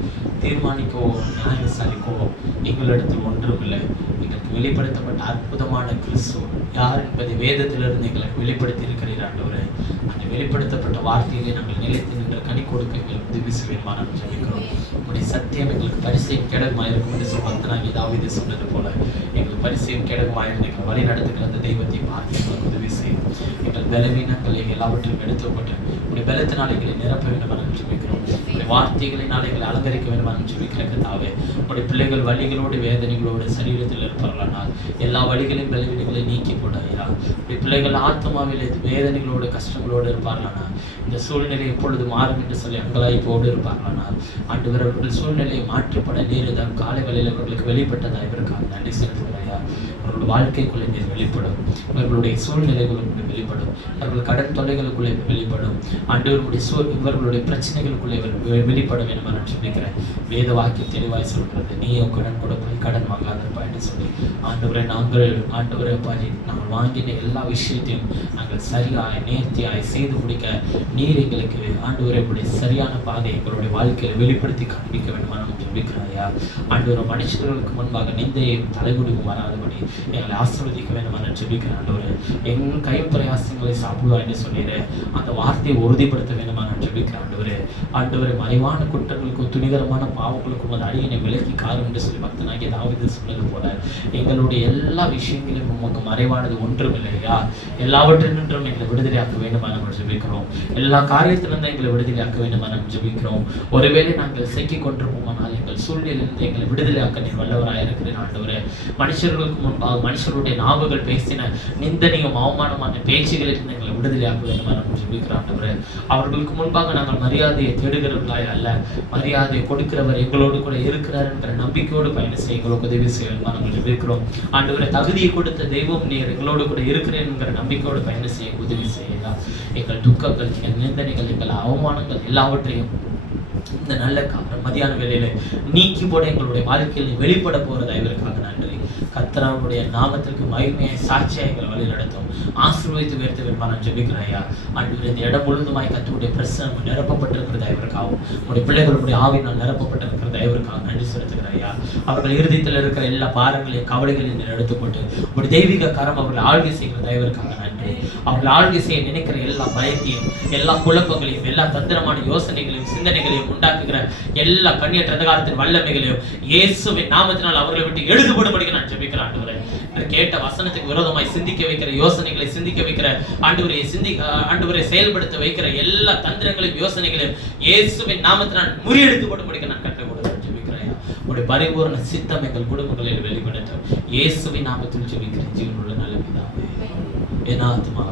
தீர்மானிக்கவோ நியாயம் விசாரிக்கவோ எங்களிடத்தில் ஒன்றுமில்லை. எங்களுக்கு வெளிப்படுத்தப்பட்ட அற்புதமான கிறிஸ்து யார் என்பதை வேதத்திலிருந்து எங்களுக்கு வெளிப்படுத்தி இருக்கிறீர் ஆண்டவரே. அந்த வெளிப்படுத்தப்பட்ட வார்த்தையிலே நாங்கள் நிலைத்து நின்று கனி கொடுக்க எங்களுக்கு உதவி செய்வேன் நாங்கள் ஜெபிக்கிறோம். உடைய சத்தியம் எங்களுக்கு பரிசையும் கேடகமாக இருக்கும் என்று சொல்லி தாவீது சொன்னது போல எங்களுக்கு பரிசையும் கேடகமாக எங்களை வழி நடத்துகிற அந்த தெய்வத்தை பார்த்து எங்களுக்கு உதவி செய்யும். எங்கள் பலவீனங்களை எல்லாவற்றையும் எடுத்துக்கொண்டு உடைய பலத்தினால் எங்களை நிரப்ப வேண்டும் என்று ஜெபிக்கிறோம். உடைய வார்த்தைகளினால் எங்களை அலங்கரிக்க வேண்டும் என்று ஜெபிக்கிற கர்த்தாவே. உடைய பிள்ளைகள் வலிகளோடு வேதனைகளோடு சரீரத்தில் இருப்பார்களானால் எல்லா வலிகளையும் பலவீனங்களையும் நீக்கி போட ஐயா. உடைய பிள்ளைகள் ஆத்மாவில் வேதனைகளோடு கஷ்டங்களோடு இருப்பார்களானால் இந்த சூழ்நிலை எப்பொழுது மாறும் என்று சொல்லி அங்கலாய்ப்போடு இருப்பார்களானால் ஆண்டவர் அவர்கள் சூழ்நிலையை மாற்றப்பட நேருதான் காலை வேளையில் அவர்களுக்கு வெளிப்பட்டதாக இருக்காங்க. நன்றி செலுத்துகிறாயா. அவர்களுடைய வாழ்க்கைக்குள்ளே நீர் வெளிப்படும், இவர்களுடைய சூழ்நிலைகளுக்குள்ளே வெளிப்படும், அவர்கள் கடன் தொல்லைகளுக்குள்ளே வெளிப்படும் ஆண்டவர்களுடைய இவர்களுடைய பிரச்சனைகளுக்குள்ளே வெளிப்பட வேண்டும் நான் சொல்லிக்கிறேன். வேத வாக்கியம் தெளிவாய் சொல்கிறது, நீயோ கடன் கொடுப்பாய் கடன் வாங்காதப்பாய் என்று சொல்லி ஆண்டவரை ஆண்டவரை பாதி நாங்கள் வாங்கின எல்லா விஷயத்தையும் நாங்கள் சரியாய் நேர்த்தியாய் செய்து முடிக்க நீர் எங்களுக்கு ஆண்டவரை சரியான பாதை எங்களுடைய வாழ்க்கையை வெளிப்படுத்தி காண்பிக்க வேண்டும் நான் சொல்லிக்கிறாயா. ஆண்டவரை மனுஷர்களுக்கு முன்பாக நிந்தையும் தலைகுடியும் வராதபடி எங்களை ஆசீர்வதிக்க வேண்டும் நான் சொல்லிக்கிறேன். ஆண்டவரை எங்கள் கை பிரயாசங்களை சாப்பிடுவா என்று சொல்லிடுறேன். அந்த வார்த்தையை உறுதிப்படுத்த வேண்டுமா நான் சொல்லிக்கிறேன். ஆண்டவரை மறைவான குற்றங்களுக்கும் துணிகரமான பாவங்களுக்கும் அது அடியினை விலக்கி காரும் என்று சொல்லி பக்தனாகிய தாவீது சொன்னது போல எங்களுடைய எல்லா விஷயங்களும் உமக்கு மறைவானது ஒன்றும் இல்லையா. எல்லாவற்றினின்றும் எங்களை விடுதலையாக்க வேண்டுமா நாங்கள் ஜெபிக்கிறோம். எல்லா காரியத்திலிருந்து எங்களை விடுதலையாக்க வேண்டுமா நாங்கள் ஜெபிக்கிறோம். ஒருவேளை நாங்கள் சிக்கிக் கொண்டிருப்போமானால் எங்கள் சூழ்நிலையிலிருந்து எங்களை விடுதலையாக்க நீர் வல்லவராக இருக்கிறேன். ஆண்டவரே மனுஷர்களுக்கு முன்பாக மனுஷருடைய நாவுகள் பேசின நிந்தனையும் அவமானமான பேச்சுகளிலிருந்து எங்களை விடுதலையாக்க வேண்டுமா நாங்கள் ஜெபிக்கிறோம். ஆண்டவரே அவர்களுக்கு முன்பாக நாங்கள் மரியாதையை தேடுகிறவர்களாய் அல்ல, மரியாதையை கொடுக்கிறவர் எங்களோடு கூட இருக்கிறார் என்ற நம்பிக்கையோடு பயணம் செய்ய எங்களுக்கு உதவி செய்யணுமா நாங்கள் ஜெபிக்கிறோம். ஆண்டவரை தகுதியை கொடுத்த தெய்வம் நீர் எங்களோடு கூட இருக்கிறேன் என்கிற நம்பிக்கையோடு பயணம் செய்ய உதவி செய்யலாம். எங்கள் துக்கங்கள், எங்கள் நிந்தனைகள், எங்கள் அவமானங்கள் எல்லாவற்றையும் இந்த நல்ல மதியான வேளையில நீக்கி போட எங்களுடைய வாழ்க்கையில் வெளிப்பட போறதா இதற்காக நன்றி. கர்த்தருடைய நாமத்திற்கு மகிமையை சாட்சியாக எங்களை வழி நடத்தும், ஆசீர்வதித்து உயர்த்த வேண்டும் நான் ஜெபிக்கிறாயா. ஆண்டவரே இந்த இடம் முழுவதுமாய் கர்த்தருடைய பிரசன்னம் நிரப்பப்பட்டிருக்கிறதா இவருக்காகவும் உங்களுடைய பிள்ளைகளுடைய ஆவினால் நிரப்பப்பட்டிருக்கிறதா இவருக்காக நன்றி செலுத்துகிறாயா. அவர்கள் இறுதியில் இருக்கிற எல்லா பாரங்களையும் கவலைகளையும் எடுத்துக்கொண்டு ஒரு தெய்வீக கரம் அவர்கள் ஆழ்கை செய்கிறதா இவருக்காக நன்றி. அவர்கள் ஆழ்கை செய்ய நினைக்கிற எல்லா பயத்தையும், எல்லா குழப்பங்களையும், எல்லா தந்திரமான யோசனைகளையும், சிந்தனைகளையும் உண்டாக்குகிற எல்லா கண்ணியற்ற அதிகாரத்தின் வல்லமைகளையும் இயேசுவின் நாமத்தினால் அவர்களை விட்டு எழுதுபடும்படி நான் ஜெபிக்கிறேன். ஆண்டவரே கேட்ட வசனத்துக்கு விரோதமாய் சிந்திக்க வைக்கிற யோசனைகளை சிந்திக்க வைக்கிற ஆண்டவரை செயல்படுத்த வைக்கிற எல்லா தந்திரங்களையும் யோசனைகளையும் இயேசுவின் நாமத்தினால் முறியெடுத்து போடும்படி நான் கற்றுக் கொடுக்கிறேன் ஜெபிக்கிறேன். உங்களுடைய பரிபூர்ண சித்தம் எங்கள் குடும்பங்களில் வெளிப்படுத்தும் இயேசுவின் நாமத்தில் ஜெபிக்கிறேன். ஜீவனுள்ள நல்ல பிதாவே. என் ஆத்துமா